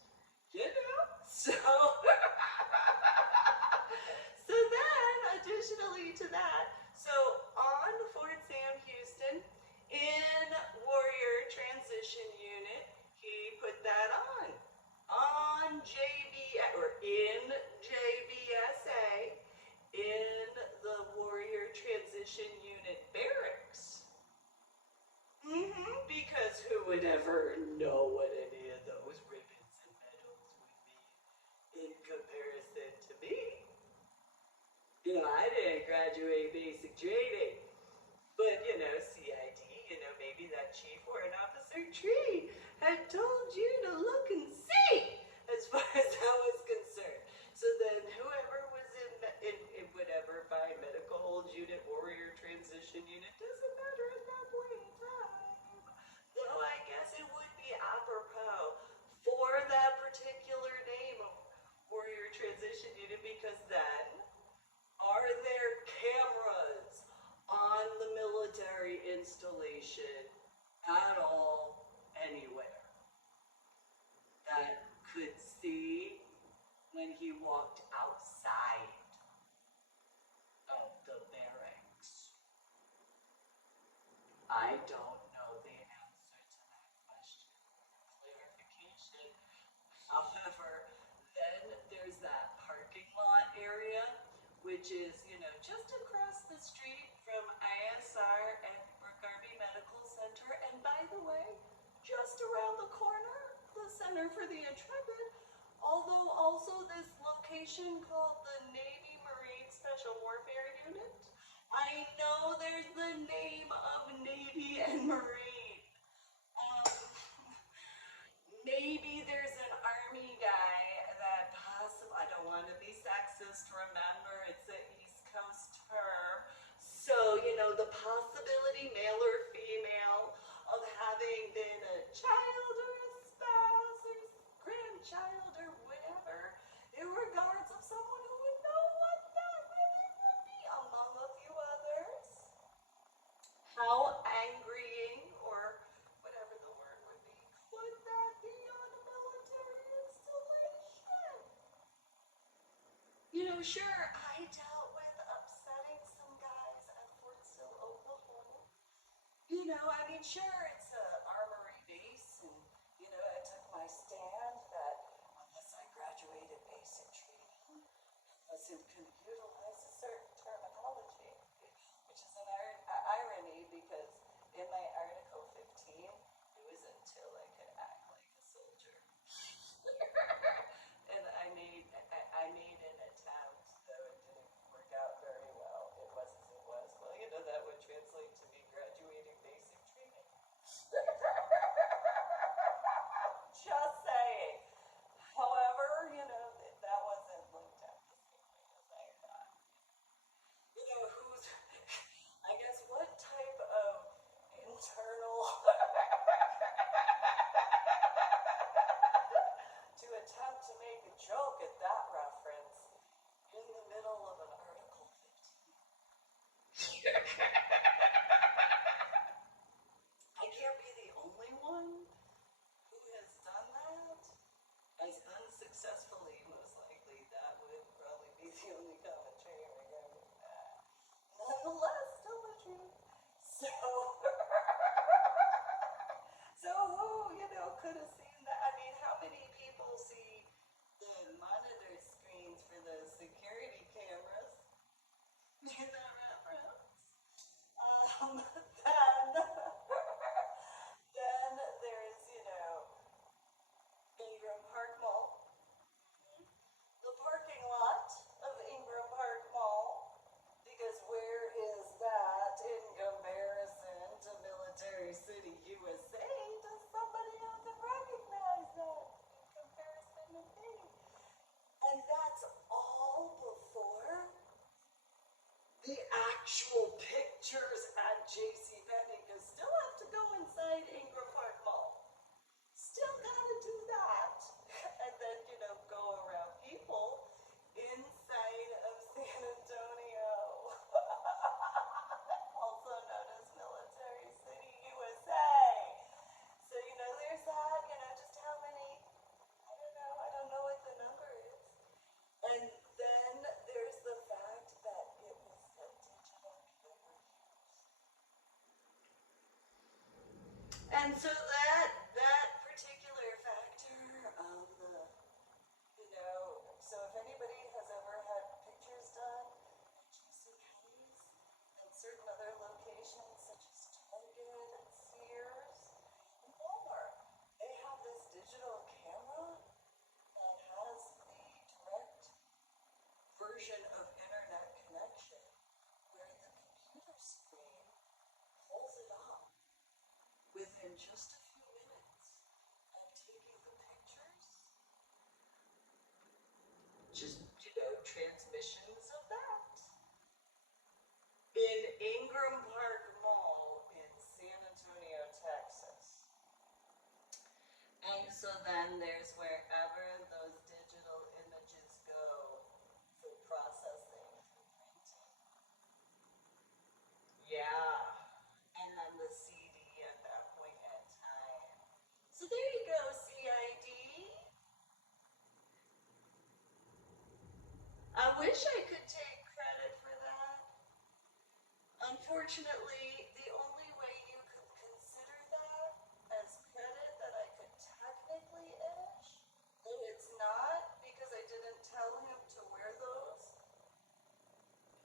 you know? So so then, additionally to that, so on Fort Sam Houston, in Warrior Transition Unit, he put that on. On in JBSA, in the Warrior Transition Unit barracks. Because who would ever know what any of those ribbons and medals would be in comparison to me? You know, I didn't graduate basic training, but, you know, CID, you know, maybe that Chief Warrant Officer Tree had told you to look and see as far as that was concerned. So then whoever was in whatever, by medical hold unit, warrior transition unit, doesn't matter at that point in time. Though I guess it would be apropos for that particular name of warrior transition unit, because then, are there cameras on the military installation at all, anywhere, that could see when he walked outside of the barracks? I don't know the answer to that question. Clarification. However, then there's that parking lot area, which is, you know, just across the street from ISR and Garvey Medical Center, and by the way, just around the corner, the Center for the Intrepid, although also this location called the Navy Marine Special Warfare Unit. I know there's the name of Navy and Marine. Maybe there's an Army guy that possibly, I don't want to be sexist, remember, it's an East Coast term. So, you know, the possibility, male or female, of having been a child or a spouse or grandchild or whatever, in regards of someone who would know what that really would be, among a few others. How angrying, or whatever the word would be, could that be on a military installation? You know, sure, I dealt with upsetting some guys at Fort Sill, Oklahoma. You know, I mean, sure, it's an armory base, and, you know, I took my stand that unless I graduated basic training, unless it can utilize a certain terminology, which is an irony, because in my Article 15, it was until I could act like a soldier. And I made an attempt, though it didn't work out very well. It was as it was. Well, you know, that would translate to me graduating basic training. Just saying. However, you know, that wasn't looked at the same way as I unsuccessfully, most likely, that would probably be the only commentary regarding that. Nonetheless, still the truth. So, so who, could have seen that? I mean, how many people see the monitor screens for the security cameras in that reference? Then there's, Ingram Park Mall. The parking lot of Ingram Park Mall, because where is that in comparison to Military City, USA? Does somebody else recognize that in comparison to me? And that's all before the actual pictures at JCPenney, because still have to go inside Ingram Park Mall. Still gotta do that. And then, go around people inside of San Antonio, also known as Military City, USA. So, there's that, just how many, I don't know what the number is. And then there's the fact that it was a digital camera use. And so that particular factor of the, so if anybody has ever had pictures done at JCPenney's and certain other locations such as Target, Sears, and Walmart, they have this digital camera that has the direct version of internet connection where the computer screen pulls it up within just a few minutes of taking the pictures. Just, transmissions of that. In Ingram Park Mall in San Antonio, Texas. And so then there's wherever those digital images go for processing, for printing. Yeah. And then the CD at that point in time. So there you go, CID. I wish I could take credit for that. Unfortunately, the only way you could consider that as credit that I could technically ish, though it's not because I didn't tell him to wear those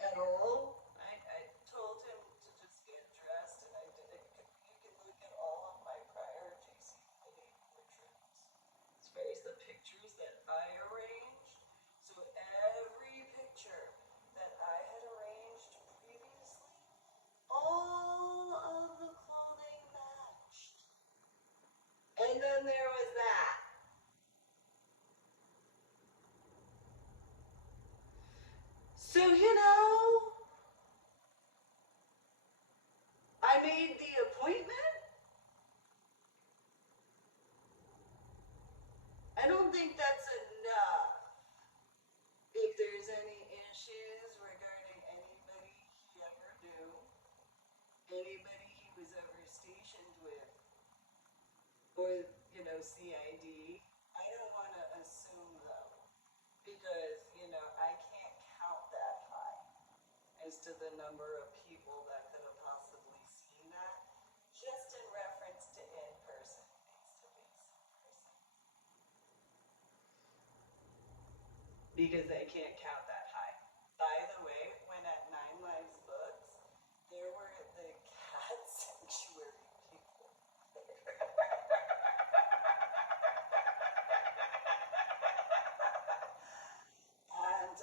at all. I told him to just get dressed, and I did it. You can look at all of my prior JCPenney portraits. There's the pictures that I arranged. So every picture that I had arranged previously, all of the clothing matched. And then there was that. So, I made the appointment. I don't think that's enough. If there's any issues regarding anybody he ever knew, anybody he was ever stationed with, or, CID, I don't want to assume though, because, I can't count that high as to the number of people that could have possibly seen that, just in reference to in-person, face-to-face in-person. Because I can't count that high. By the way, when at 9 Lives Books, there were the cat sanctuary people. And,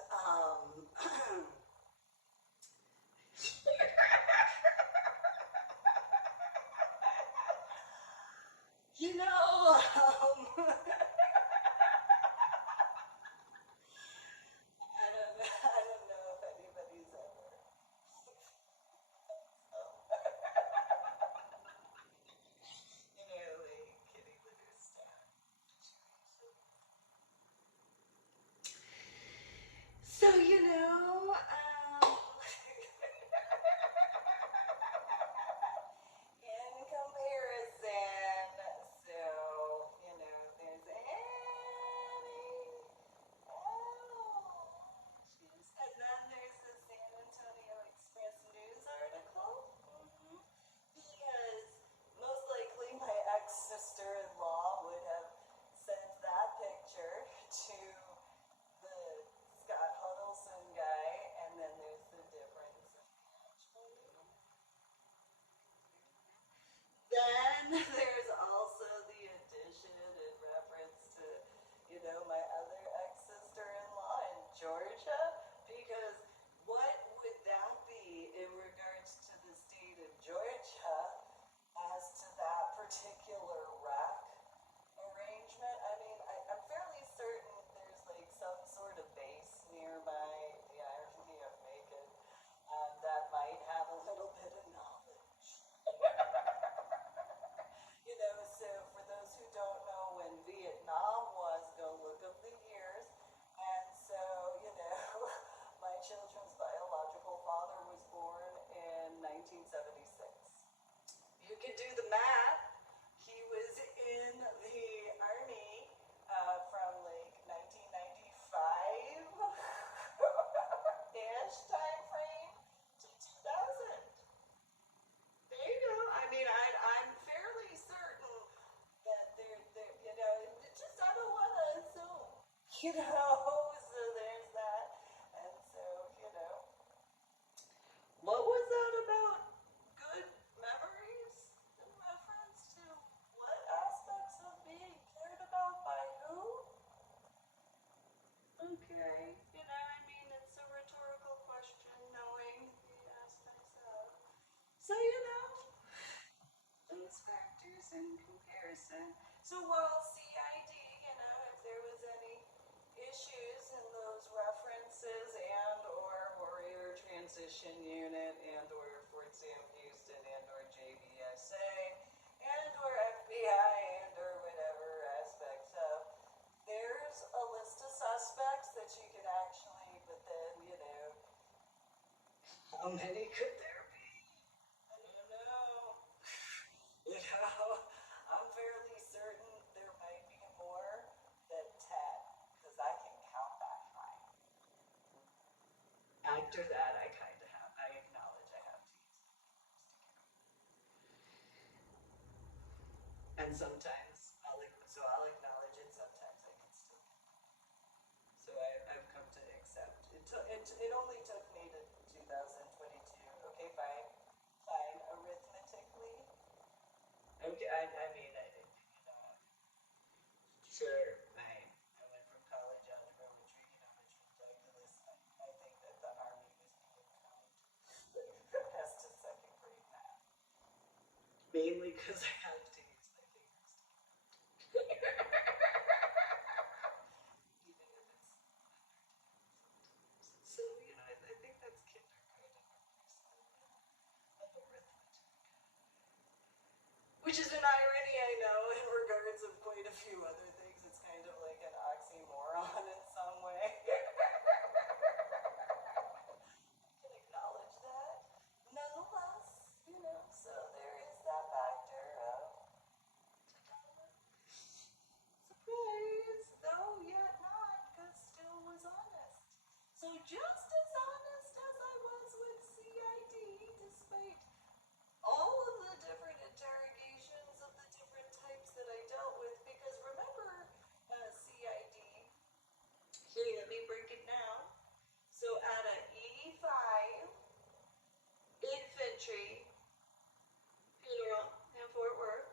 I don't know if anybody's ever. Kitty litter stand. So, in comparison, so, you know, so there's that. And so, you know, what was that about? Good memories in reference to what aspects of being cared about by who? Okay, you know, I mean, it's a rhetorical question, knowing the aspects of. So, you know, those factors in comparison. So while CID, you know, if there was any issues in those references and or Warrior Transition Unit and or Fort Sam Houston and or JBSA and or FBI and or whatever aspects of, there's a list of suspects that you could actually, but then, you know, how many could there be? I don't know. You know, I'm fairly certain there might be more than 10, because I can count that high. After that, I acknowledge I have to use my fingers to count. And sometimes, I'll acknowledge it, sometimes I can still count. So I've come to accept. It only took me to 2022. Okay, fine, arithmetically. Okay, I mean, I didn't, you know, sure, I went from college algebra with trigonometry and calculus. I think that the Army was being kind as to second grade math. Mainly because I have to use my fingers to count. Even if it's so, you know, I think that's kindergarten or of arithmetic. Which is an irony, I know, in regards of quite a few other things. It's kind of like an oxymoron in some way. I can acknowledge that. Nonetheless, you know, so there is that factor of surprise, though yet not, because still was honest. So just as honest as I was with CID, despite all of the different interrogations of the different types that I dealt with, because remember, CID, here, let me break it down. So at an E5 infantry funeral in Fort Worth,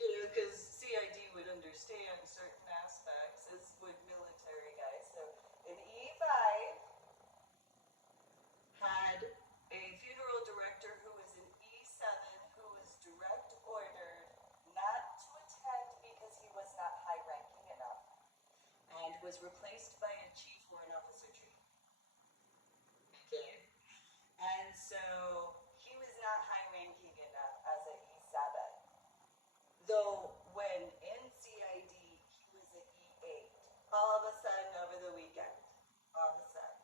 you know, because CID would understand certain aspects, as would military guys. So an E5 had a funeral director who was an E7 who was direct ordered not to attend because he was not high ranking enough and was replaced by a chief warrant officer tree. Okay. And so he was not high ranking enough as an E7. Though when in CID he was an E8. All of a sudden over the weekend, all of a sudden,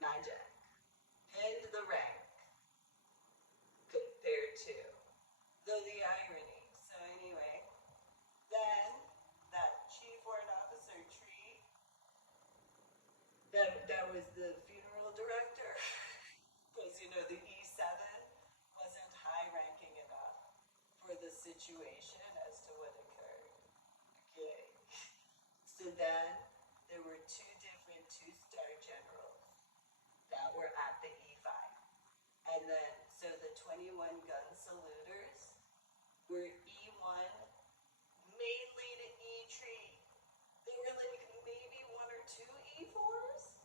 magic. Pinned the rank compared to, though the irony. So anyway, then that chief warrant officer tree, that was the funeral director, because you know the E7 wasn't high ranking enough for the situation as to what occurred. Okay. So then there were two different two-star generals that were at the E5. And then, so the 21 gun saluters were E1, mainly to E3. They were like maybe one or two E4s,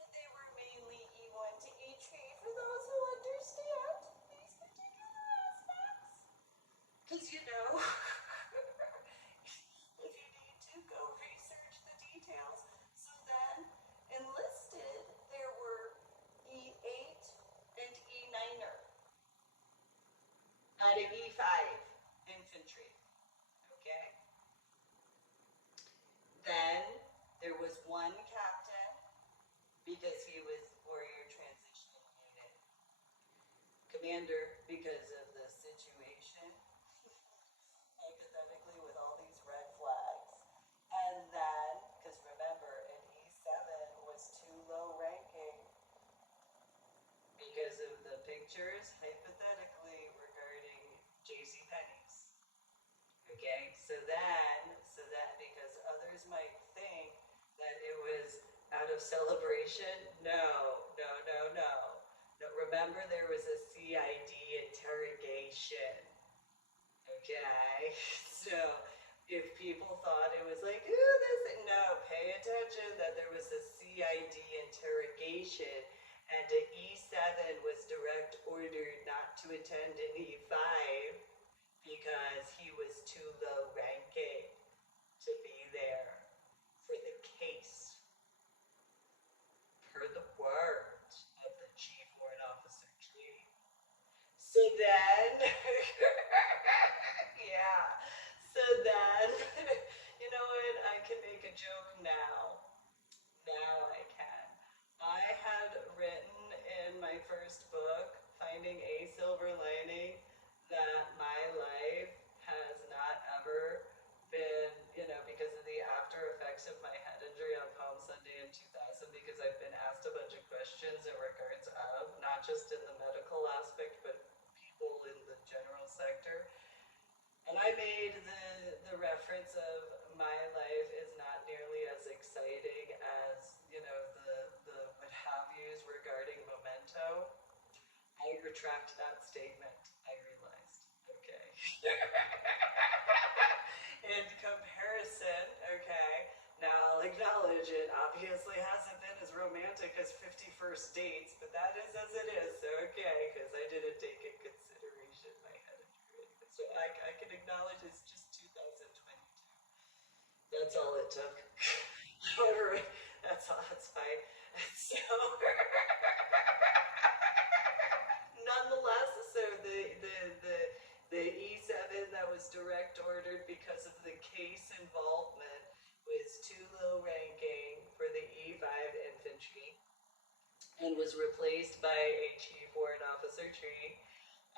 but they were mainly E1 to E3 for those who understand these particular aspects. Because, you know, if you need to, go research the details. So then, enlisted, there were E8 and E9er at an E5 infantry. Okay? Then there was one captain because he was Warrior Transition Unit commander because of the situation, hypothetically, with all these red flags. And then, because remember, an E7 was too low ranking because of the pictures, hypothetically, regarding JCPenney's. Okay, so that because others might think that it was out of celebration. No, no, no, no. No, remember there was a CID interrogation. Okay, so if people thought it was like, ooh, this, no, pay attention that there was a CID interrogation and an E7 was direct ordered not to attend an E5 because he was too low ranking to be there for the case, per the words of the Chief Warrant Officer Tree. So then, yeah, so then, you know what, I can make a joke now. Now I can. I had written in my first book, Finding a Silver Lining, that my life has not ever been, because of the after effects of my head injury on Palm Sunday in 2000, because I've been asked a bunch of questions in regards of, not just in the medical aspect, but people in the general sector. And I made the reference of my life is not nearly as exciting as, the what have yous regarding memento. I retract that statement, I realized. Okay. In comparison, okay, now I'll acknowledge it obviously hasn't been as romantic as 51st dates, but that is as it is, okay, because I didn't take in consideration my head injury. So I can acknowledge it's just 2022. That's all it took. However, that's fine. So, nonetheless, so the E7 that was direct ordered because of the case involvement was too low ranking for the E5 infantry and was replaced by a Chief Warrant Officer Tree.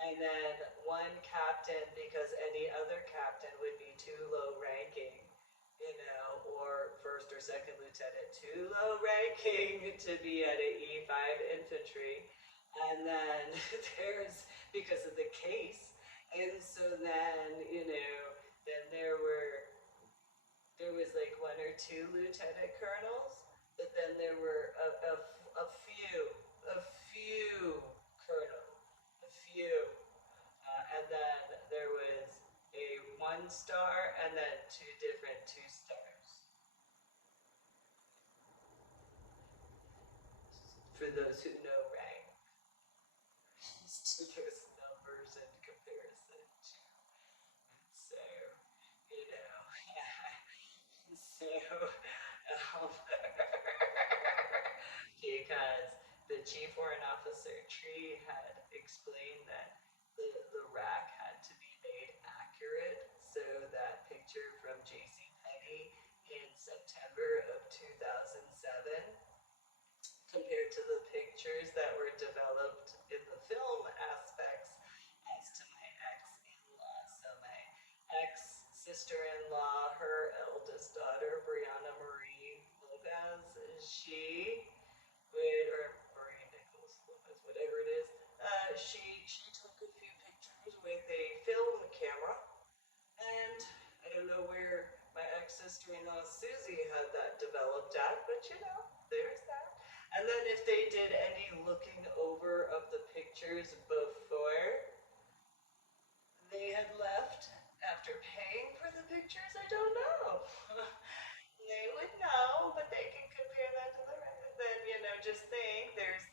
And then one captain, because any other captain would be too low ranking, or first or second lieutenant, too low ranking to be at an E5 infantry. And then there's, because of the case, and so then, then there was like one or two lieutenant colonels, but then there were a few colonels, a few. And then there was a 1-star and then two different 2-stars. For those who know rank, those numbers in comparison to. So, so, because the Chief Warrant Officer Tree had explained that the rack had to be made accurate, so that picture from JCPenney in September of 2007 compared to the pictures that were developed in the film aspects as to my ex-in-law. So my ex-sister-in-law, her eldest daughter, Brianna Marie Lopez, she would, or Marie Nichols Lopez, whatever it is, she took a few pictures with a film camera, and I don't know where my ex-sister-in-law Susie had that developed at, but there's that. And then if they did any looking over of the pictures before they had left after paying for the pictures, I don't know. They would know, but they can compare that to the rest. Then, just think there's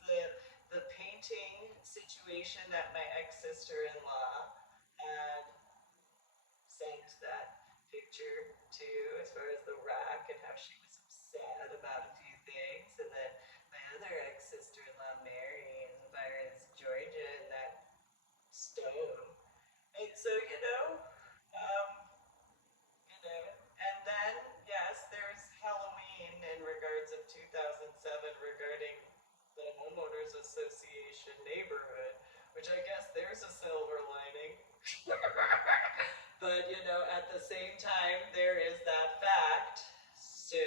the painting situation that my ex-sister-in-law had sent that picture to, as far as the rack and how she was upset about a few things. And then my other ex-sister-in-law, Mary, as far as Georgia and that stone. And so, and then, yes, there's Halloween in regards of 2007 regarding the Homeowners Association neighborhood, which I guess there's a silver lining. But, at the same time, there is that fact. So,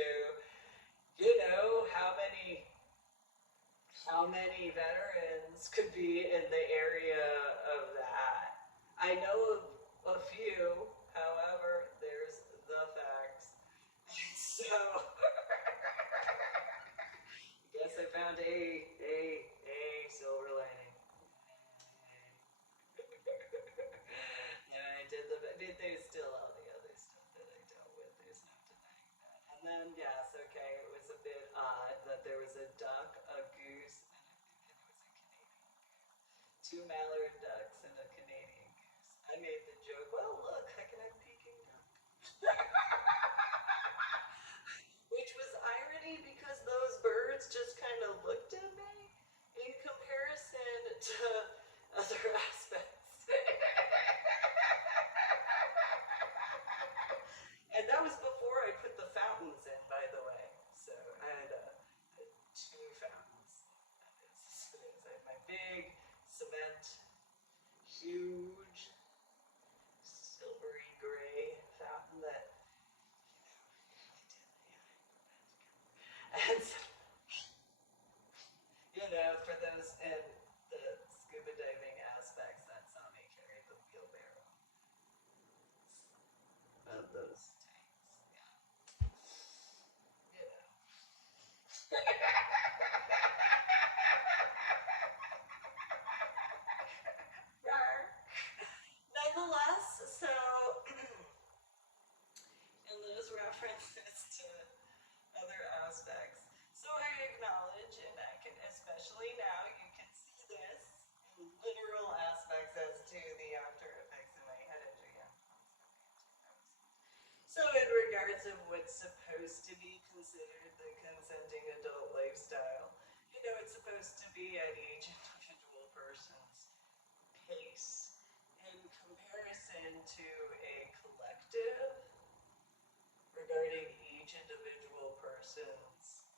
how many veterans could be in the area of that? I know of a few, however, there's the facts. So, And yes, okay, it was a bit odd that there was a duck, a goose, and I think it was a Canadian goose. Two mallard ducks and a Canadian goose. I made the joke, well, look, I can have Peking duck. Which was irony because those birds just kind of looked at me in comparison to other aspects. And that was before I put the fountains in, by the way. So I had two fountains. I had my big cement, huge, silvery gray fountain that, and for those in the scuba diving aspects, that's how they carry the wheelbarrow of those tanks. Yeah. Nonetheless, so in those references to other aspects, so I acknowledge, and I can, especially now, you can see this in literal aspects as to the after effects in my head again. So in regards of what's supposed to be considered the consenting adult lifestyle, it's supposed to be at each individual person's pace in comparison to a collective regarding each individual person's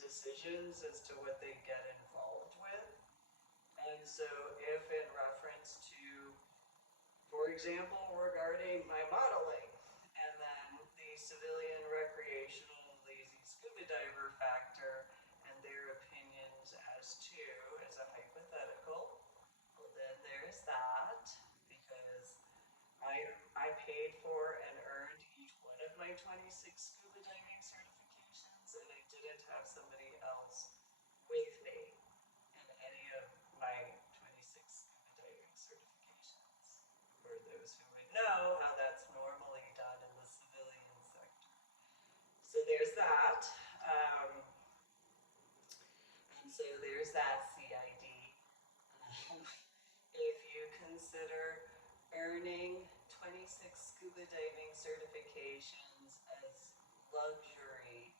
decisions as to what they get involved with. And so if in reference to, for example, regarding my modeling, and then the civilian recreational lazy scuba diver factor and their opinions as to, as a hypothetical, well then there's that, because I paid for and earned each one of my 26 scuba diving certifications, and I didn't have somebody else with me in any of my 26 scuba diving certifications, for those who would know how that's normally done in the civilian sector. So there's that. And so there's that CID. If you consider earning 26 scuba diving certifications as luxury,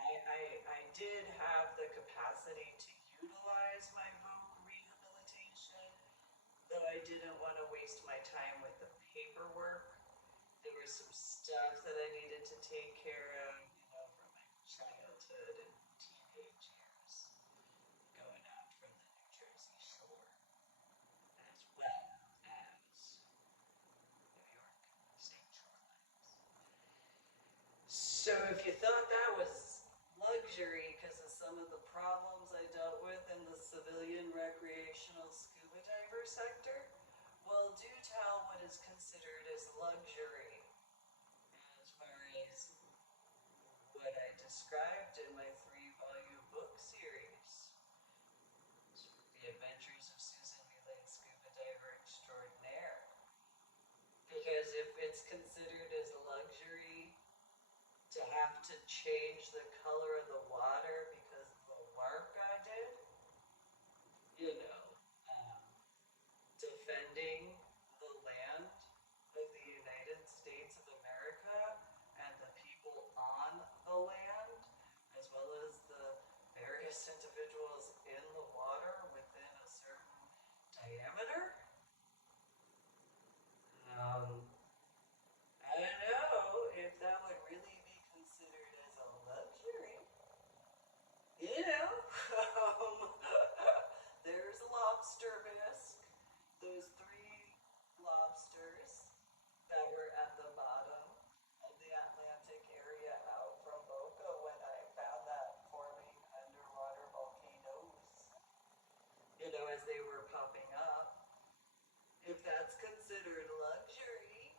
I did have the capacity to utilize my voc rehabilitation, though I didn't want to waste my time with the paperwork. There was some stuff that I needed to take care of, from my childhood and teenage years, going out from the New Jersey shore, as well as New York state shorelines. So if you thought that was luxury because of some of the problems I dealt with in the civilian recreational scuba diver sector, well, do tell what is considered as luxury as far as what I described in my 3-volume book series, The Adventures of Susan Millay, Scuba Diver Extraordinaire. Because if it's considered as a luxury to have to change the color of the water because of the work I did, defending the land of the United States of America and the people on the land, as well as the various individuals in the water within a certain diameter. I don't know if that would really be considered as a luxury. There's a lobster bisque. Those 3 lobsters that were at the bottom of the Atlantic area out from Boca when I found that forming underwater volcanoes, as they were popping up. If that's considered luxury,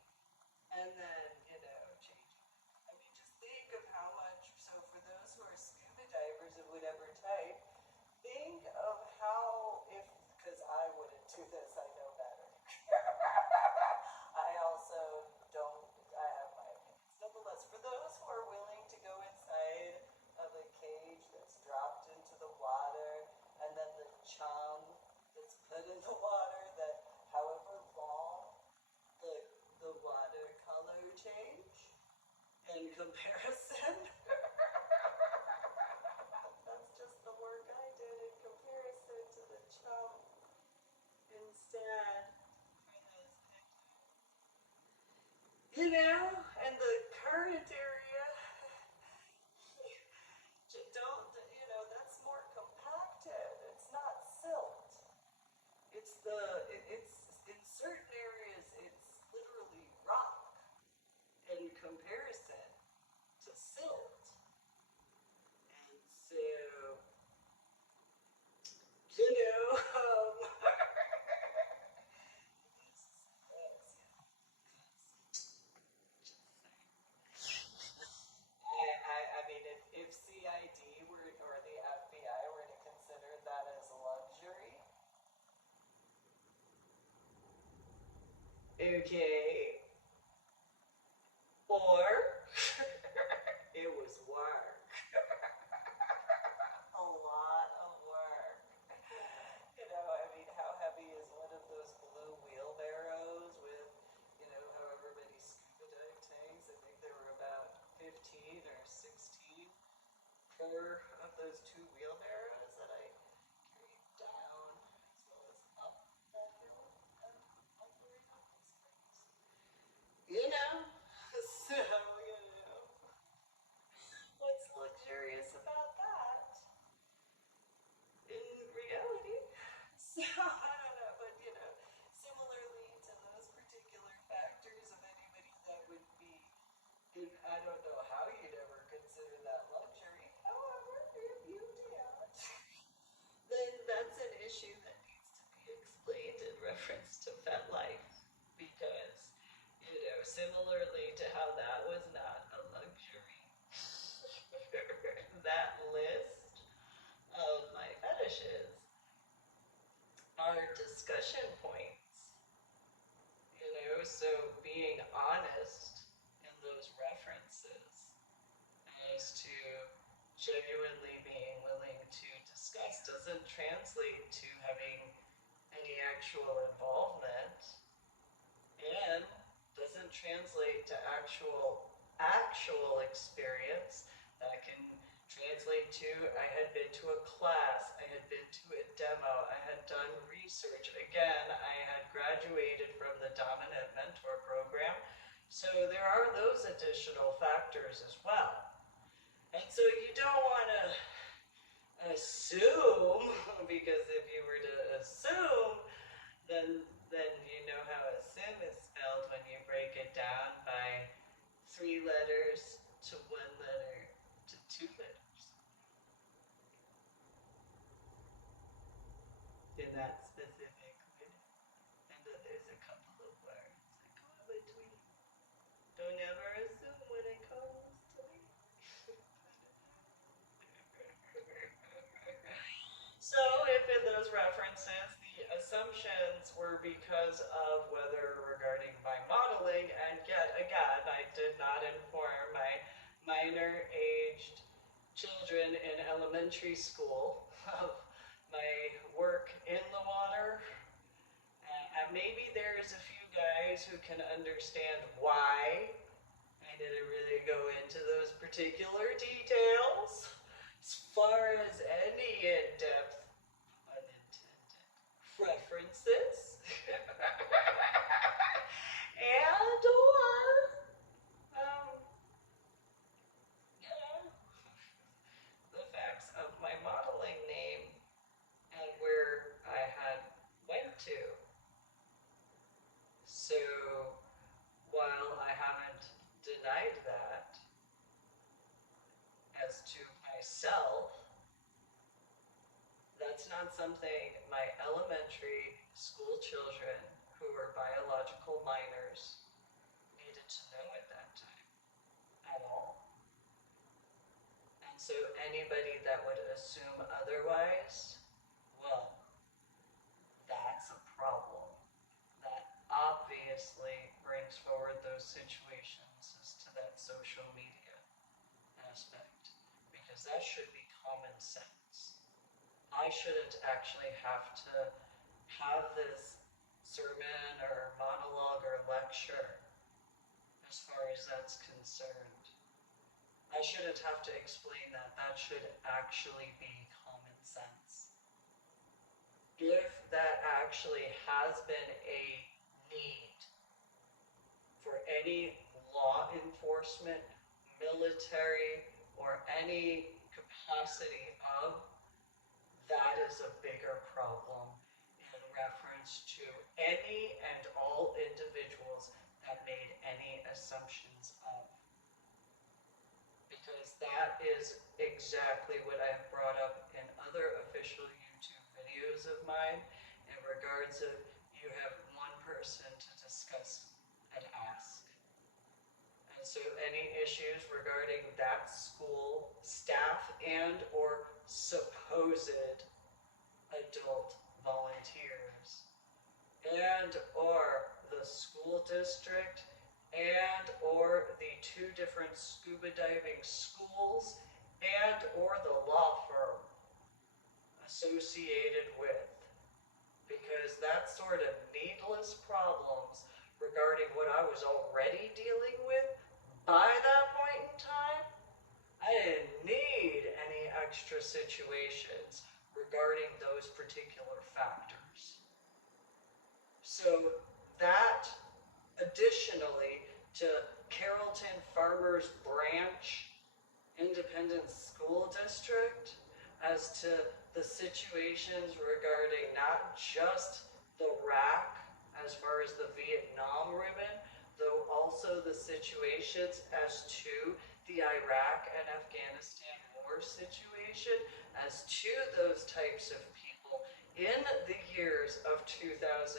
and comparison. That's just the work I did in comparison to the chump. Instead, you know, and the current area, don't, you know, that's more compacted. It's not silt. It's it's in certain areas, it's literally rock in comparison to silt. And so, you know, I mean, if CID were, or the FBI were to consider that as a luxury, okay, or it was work. A lot of work. You know, I mean, how heavy is one of those blue wheelbarrows with, you know, however many scuba dive tanks? I think there were about 15 or 16 per of those two wheelbarrows that I carried down as well as up that hill and operating on these things. You know, so, you know, what's luxurious about that in reality? So, I don't know, but you know, similarly to those particular factors of anybody that would be, I don't know how you'd ever consider that luxury. However, if you did, then that's an issue that needs to be explained in reference to Fetlife. Because, you know, similarly to how that was not a luxury, that list of my fetishes are discussion points. You know, so being honest in those references as to genuinely being willing to discuss doesn't translate to having any actual involvement, and doesn't translate to actual experience. That can translate to, I had been to a class, I had been to a demo, I had done research. Again, I had graduated from the dominant mentor program. So there are those additional factors as well. And so you don't want to assume, because if you were to assume, then you know how a sim is spelled when you break it down by 3 letters to 1 letter to 2 letters. In that specific way. And then there's a couple of words that go in between. Don't ever assume when it comes to me. So if in those references the assumptions were because of whether regarding my modeling, and yet again, I did not inform my minor aged children in elementary school of my work in the water. And maybe there's a few guys who can understand why I didn't really go into those particular details as far as any in-depth, unintended, references. And or, you know, the facts of my modeling name and where I had went to. So while I haven't denied that as to myself, that's not something my elementary school children who were biological minors needed to know at that time at all. And so anybody that would assume otherwise, well, that's a problem. That obviously brings forward those situations as to that social media aspect, because that should be common sense. I shouldn't actually have to have this sermon or monologue or lecture as far as that's concerned. I shouldn't have to explain that. That should actually be common sense. If that actually has been a need for any law enforcement, military, or any capacity of, that is a bigger problem in reference to any and all individuals that made any assumptions of. Because that is exactly what I've brought up in other official YouTube videos of mine in regards of you have one person to discuss and ask. And so any issues regarding that school staff and or supposed adult volunteers and or the school district and or the two different scuba diving schools and or the law firm associated with, because that sort of needless problems regarding what I was already dealing with by that point in time, I didn't need any extra situations regarding those particular factors. So that, additionally to Carrollton Farmers Branch Independent School District, as to the situations regarding not just the RAC as far as the Vietnam ribbon, though also the situations as to the Iraq and Afghanistan war situation, as to those types of people in the years of 2008,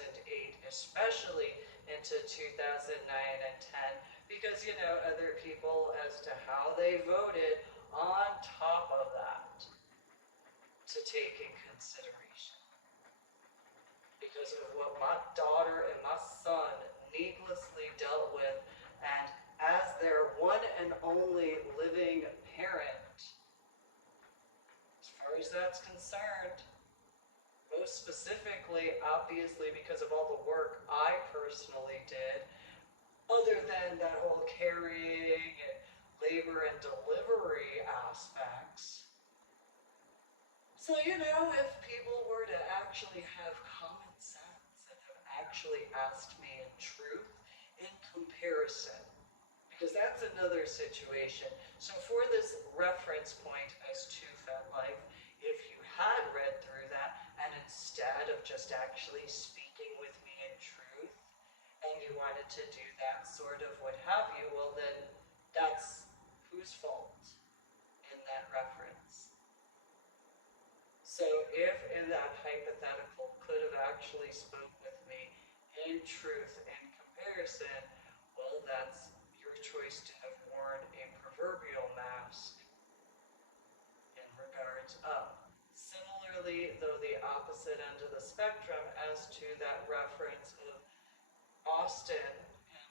especially into 2009 and 10, because, you know, other people as to how they voted on top of that to take in consideration. Because of what my daughter and my son needlessly dealt with, and as their one and only living parent, as far as that's concerned, most specifically, obviously, because of all the work I personally did, other than that whole carrying and labor and delivery aspects. So, you know, if people were to actually have common sense and have actually asked me in truth, in comparison, because that's another situation. So for this reference point as to Fetlife, if you had read through that, and instead of just actually speaking with me in truth, and you wanted to do that sort of what have you, well then that's whose fault in that reference? So if in that hypothetical could have actually spoke with me in truth and comparison, well, that's your choice to have worn a proverbial mask in regards of. Similarly, though the opposite end of the spectrum as to that reference of Austin in,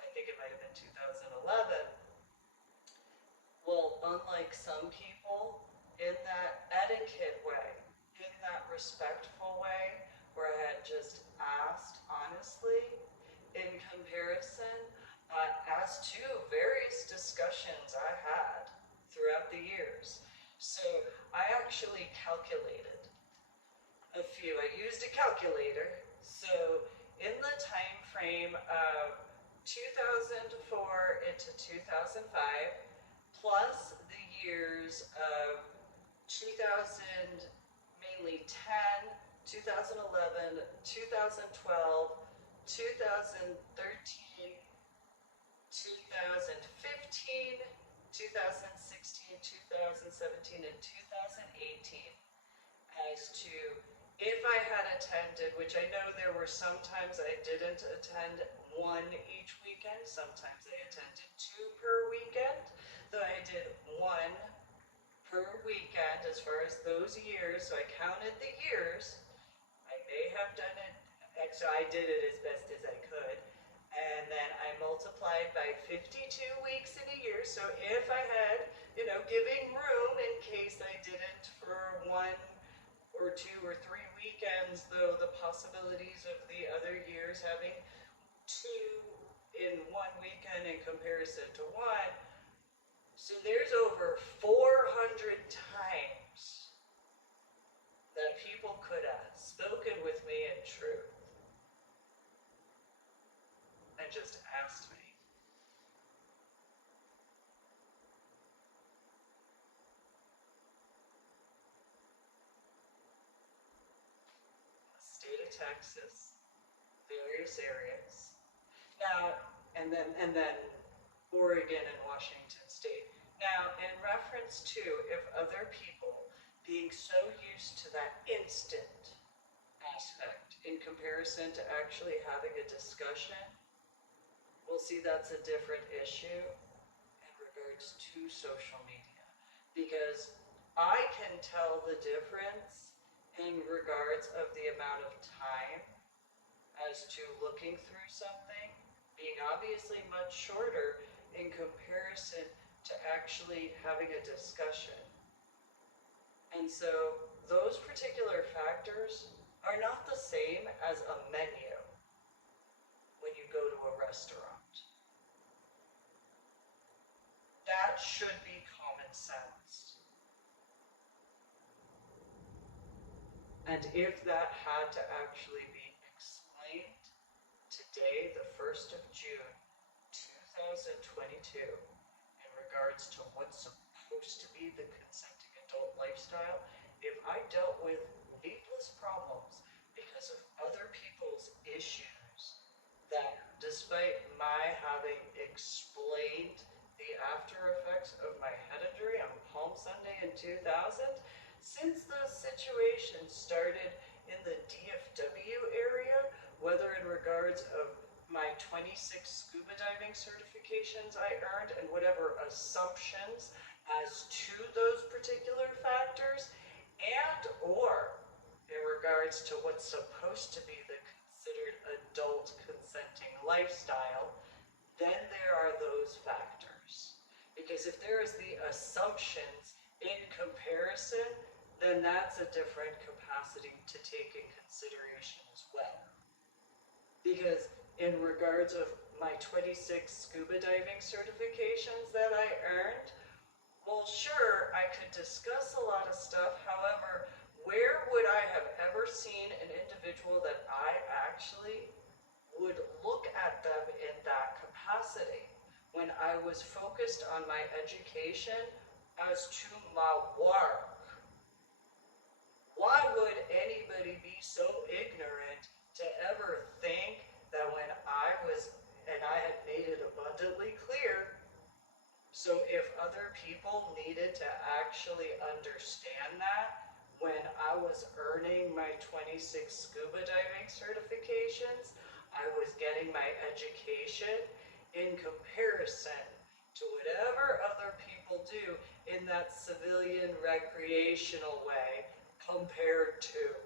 I think it might have been 2011, well, unlike some people, in that etiquette way, in that respectful way, where I had just asked honestly, in comparison, as to various discussions I had throughout the years. So I actually calculated a few. I used a calculator. So in the time frame of 2004 into 2005, plus the years of 2000, mainly 10, 2011, 2012, 2013, 2015, 2016, 2017, and 2018, as to if I had attended, which I know there were some times I didn't attend one each weekend, sometimes I attended 2 per weekend, though I did 1 per weekend as far as those years, so I counted the years. I may have done it, so I did it as best as I could, and then I multiplied by 52 weeks in a year, so if I had, you know, giving room in case I didn't for 1 or 2 or 3 weekends, though the possibilities of the other years having 2 in 1 weekend in comparison to 1. So there's over 400 times that people could have spoken with me in truth and just asked me. State of Texas, various areas. Now, and then Oregon and Washington State. Now, in reference to if other people being so used to that instant aspect in comparison to actually having a discussion, we'll see that's a different issue in regards to social media. Because I can tell the difference in regards of the amount of time as to looking through something being obviously much shorter in comparison to actually having a discussion. And so those particular factors are not the same as a menu when you go to a restaurant. That should be common sense. And if that had to actually be explained today, the 1st of June, 2022, in regards to what's supposed to be the consenting adult lifestyle, if I dealt with needless problems because of other people's issues, that despite my having explained the after effects of my head injury on Palm Sunday in 2000, since the situation started in the DFW area, whether in regards of my 26 scuba diving certifications I earned and whatever assumptions as to those particular factors, and or in regards to what's supposed to be the considered adult consenting lifestyle, then there are those factors. Because if there is the assumptions in comparison, then that's a different capacity to take in consideration as well. Because in regards of my 26 scuba diving certifications that I earned, well, sure, I could discuss a lot of stuff. However, where would I have ever seen an individual that I actually would look at them in that capacity when I was focused on my education as to my work? Why would anybody be so ignorant to ever think that when I was, and I had made it abundantly clear, so if other people needed to actually understand that, when I was earning my 26 scuba diving certifications, I was getting my education in comparison to whatever other people do in that civilian recreational way compared to.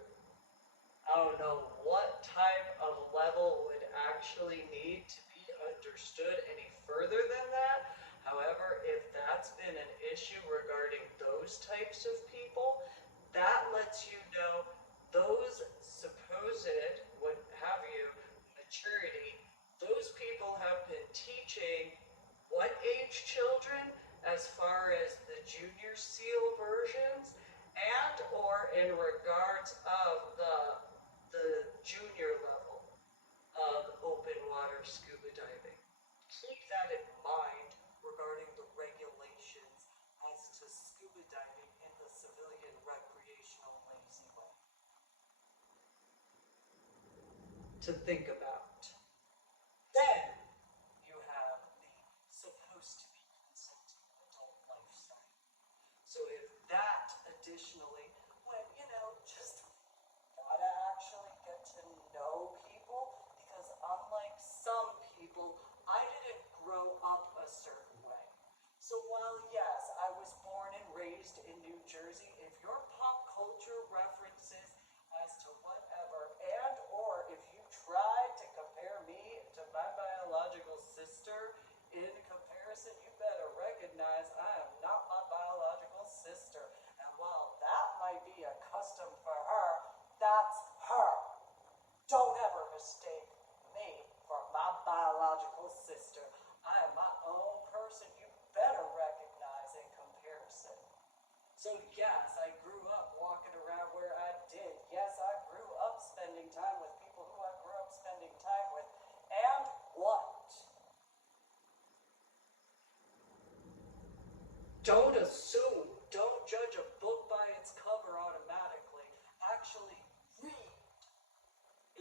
I don't know what type of level would actually need to be understood any further than that. However, if that's been an issue regarding those types of people, that lets you know those supposed, what have you, maturity, those people have been teaching what age children as far as the junior SEAL versions and or in regards of the junior level of open water scuba diving. Keep that in mind regarding the regulations as to scuba diving in the civilian recreational lazy way. To think about. Then you have the supposed to be consenting adult lifestyle. So if that additionally, when just gotta actually get to know people, because unlike some people, I didn't grow up a certain way. So while yes, I was born and raised in New Jersey, if your pop culture references as to whatever, and or if you tried to Don't assume. Don't judge a book by its cover automatically. Actually read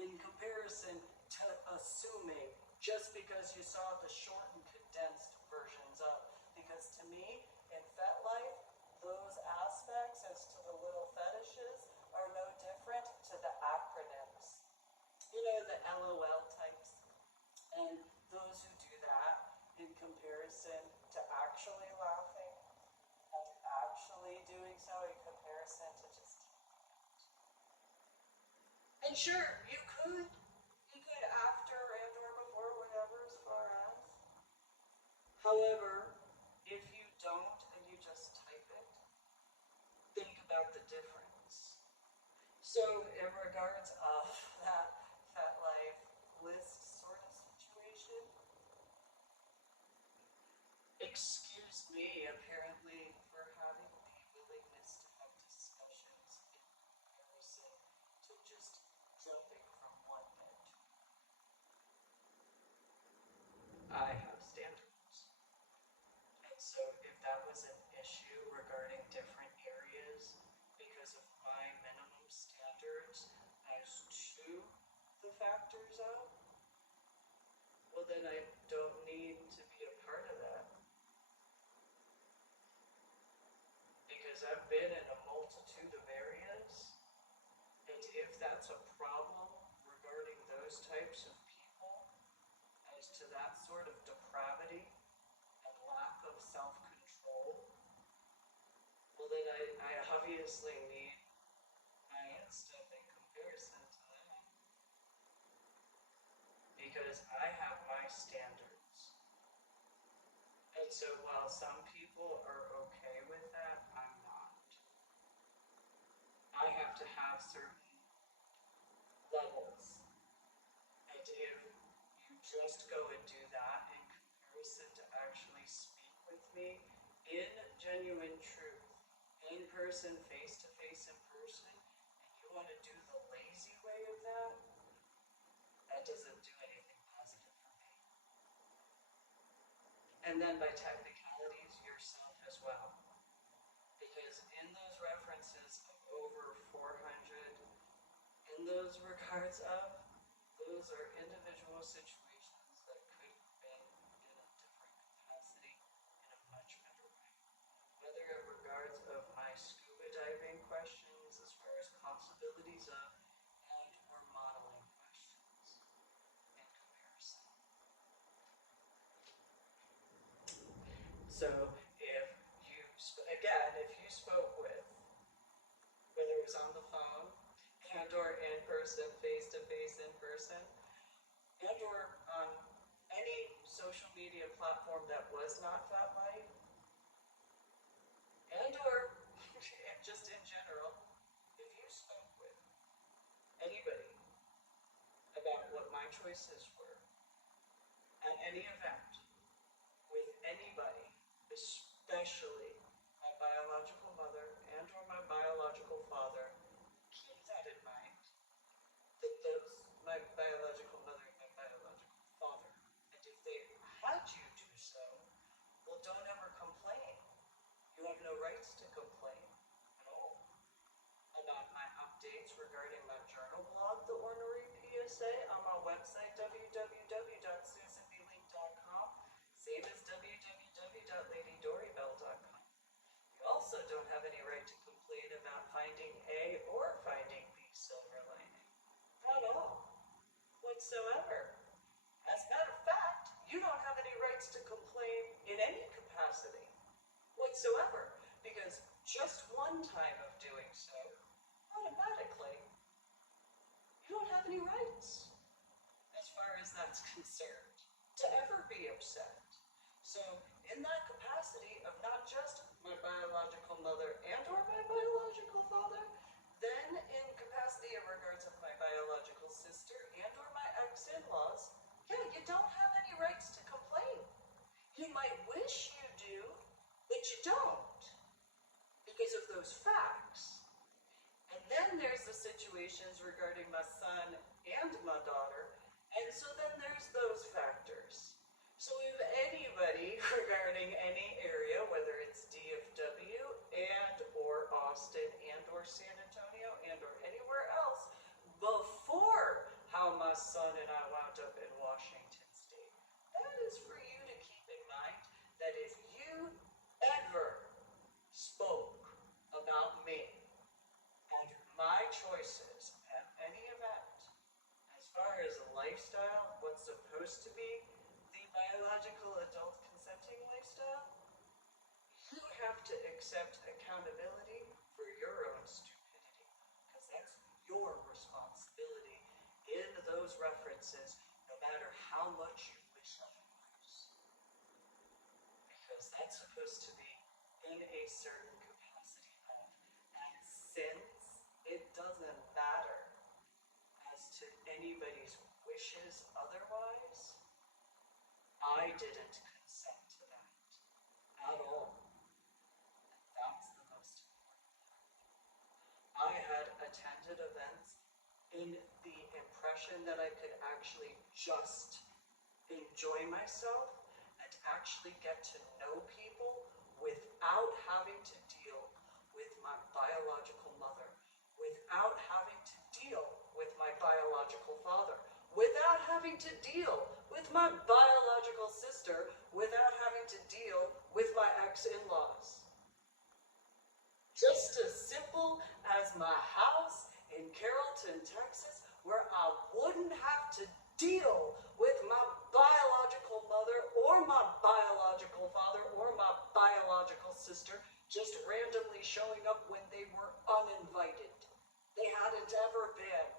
in comparison to assuming just because you saw the short and condensed versions of. Because to me, in Fetlife, those aspects as to the little fetishes are no different to the acronyms. You know, the LOL types. And those who do that in comparison to actually laughing and actually doing so in comparison to just typing it. And sure, you could after and or before, whatever, as far as. However, if you don't and you just type it, think about the difference. So in regards of that Fetlife list sort of situation, excuse me, apparently, for having the willingness to have discussions in comparison to just jumping from one bed to another. I have standards. And so if that was an issue regarding different areas because of my minimum standards as to the factors of, well then I don't need to be a part of that. Because I've been in a multitude of areas, and if that's a problem regarding those types of people, as to that sort of depravity and lack of self-control, well then I obviously need my own stuff in comparison to that. Because I have my standards. And so while some people are okay with that, I'm not. I have to have certain levels. And if you just go and do that in comparison to actually speak with me in genuine truth, in person, face to face in person, and you want to do the lazy way of that, that doesn't do anything positive for me. And then by technicalities, yourself as well. Because in those references of over 400, in those regards of, those are individual situations that could have been in a different capacity in a much better way. Whether it regards of my scuba diving questions as far as possibilities of, and or modeling questions in comparison. So if you, again, if you spoke with, whether it was on the phone and or in person, face to face in person, and or on any social media platform that was not Fetlife, and or just in general, if you spoke with anybody about what my choices were at any event, with anybody, especially my biological mother and or my biological father, keep that in mind, that those, my biological mother and my biological father, and if they had you do so, well, don't ever complain. You have no rights to complain at all about my updates regarding my journal blog, The Ornery PSA, on my website, www.susanbelink.com, same as www.ladydorybell.com. You also don't have any right to complain about finding A or finding B silver lining. Not at all. Whatsoever. As a matter of fact, you don't have any rights to complain in any capacity whatsoever, because just one time of doing so, automatically, you don't have any rights, as far as that's concerned, to ever be upset. So, in that capacity of not just my biological mother and or my biological father, then in capacity in regards of my biological sister and or my ex-in-laws, yeah, you don't have any rights to complain. You might wish you do, but you don't, because of those facts. And then there's the situations regarding my son and my daughter, and so then there's those factors. So if anybody regarding any area, whether it's D of choices at any event, as far as a lifestyle, what's supposed to be the biological adult consenting lifestyle, you have to accept accountability for your own stupidity, because that's your responsibility in those references, no matter how much you wish otherwise. Because that's supposed to be in a certain capacity of, and since it doesn't matter as to anybody's wishes otherwise, I didn't consent to that at all. That's the most important part. I had attended events in the impression that I could actually just enjoy myself and actually get to know people without having to deal with my biological mother, without having to deal with my biological father, without having to deal with my biological sister, without having to deal with my ex-in-laws. Just as simple as my house in Carrollton, Texas, where I wouldn't have to deal with my biological mother or my biological father or my biological sister just randomly showing up when they were uninvited. They hadn't ever been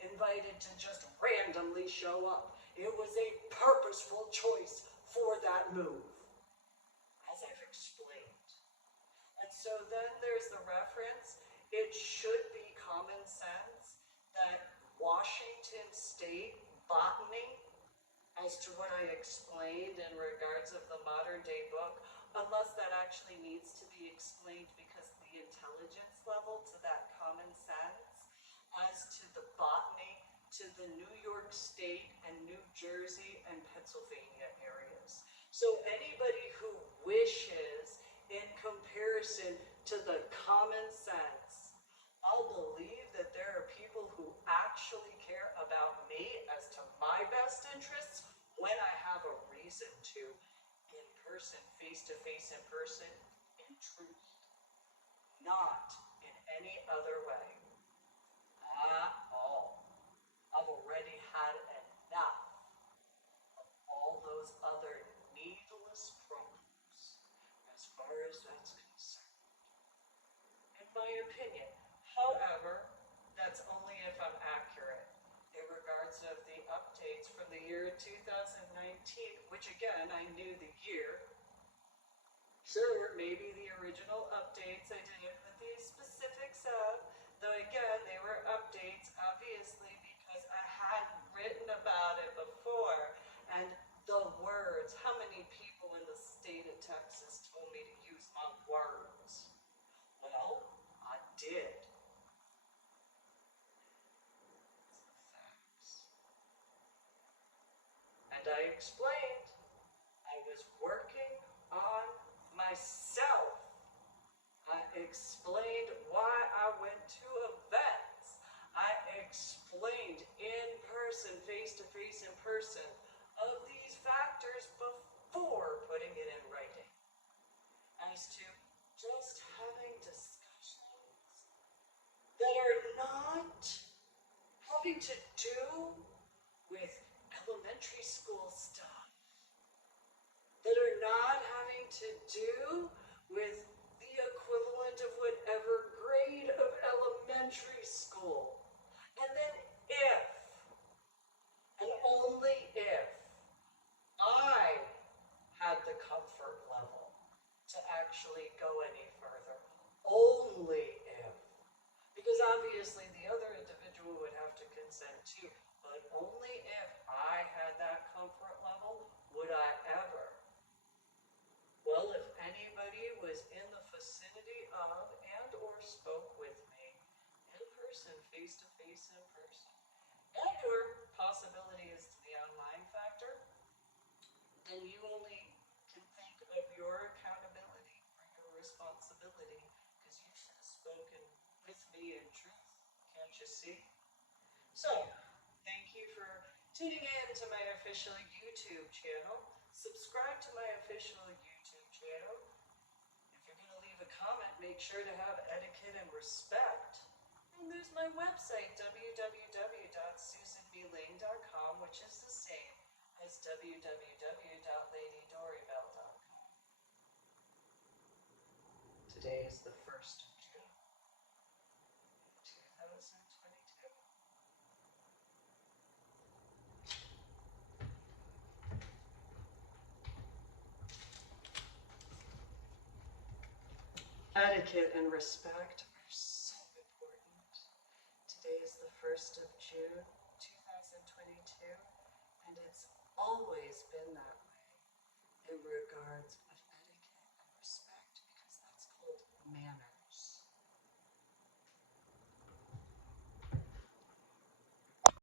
invited to just randomly show up. It was a purposeful choice for that move, as I've explained. And so then there's the reference. It should be common sense that Washington State botany, as to what I explained in regards of the modern day book, unless that actually needs to be explained because the intelligence level to that common sense, as to the botany to the New York State and New Jersey and Pennsylvania areas. So anybody who wishes in comparison to the common sense, I'll believe that there are people who actually care about me as to my best interests when I have a reason to, in person, face-to-face in person, in truth, not in any other way at all. I've already had enough of all those other needless problems as far as that's concerned, in my opinion. However, that's only if I'm accurate in regards of the updates from the year 2019, which again, I knew the year. Sure, maybe the original updates I didn't put the specifics of, though again, they were updates, obviously, because I hadn't written about it before. And the words, how many people in the state of Texas told me to use my words? Well, I did. And I explained I was working on myself. I explained why I went to events. I explained in person, face-to-face in person, of these factors before putting it in writing. As to just having discussions that are not having to do with elementary school stuff, that are not having to do with the equivalent of whatever grade of elementary school. And then if, and only if, I had the comfort level to actually go any further, only if, because obviously the other individual would have to consent too, but only if I had that comfort level would I ever. Well, if anybody was in the vicinity of and or spoke with me in person, face-to-face in person, and or possibility is to the online factor, then you only can think of your accountability or your responsibility, because you should have spoken with me in truth, can't you see? So, thank you for tuning in to my official YouTube channel. Subscribe to my official YouTube channel. If you're going to leave a comment, make sure to have etiquette and respect. And then there's my website, www.susanblane.com, which is the same as www.ladydoribelle.com. Today is the 1st of June, 2022. Etiquette and respect are so important. Today is the 1st of June, 2022, and it's always been that way in regards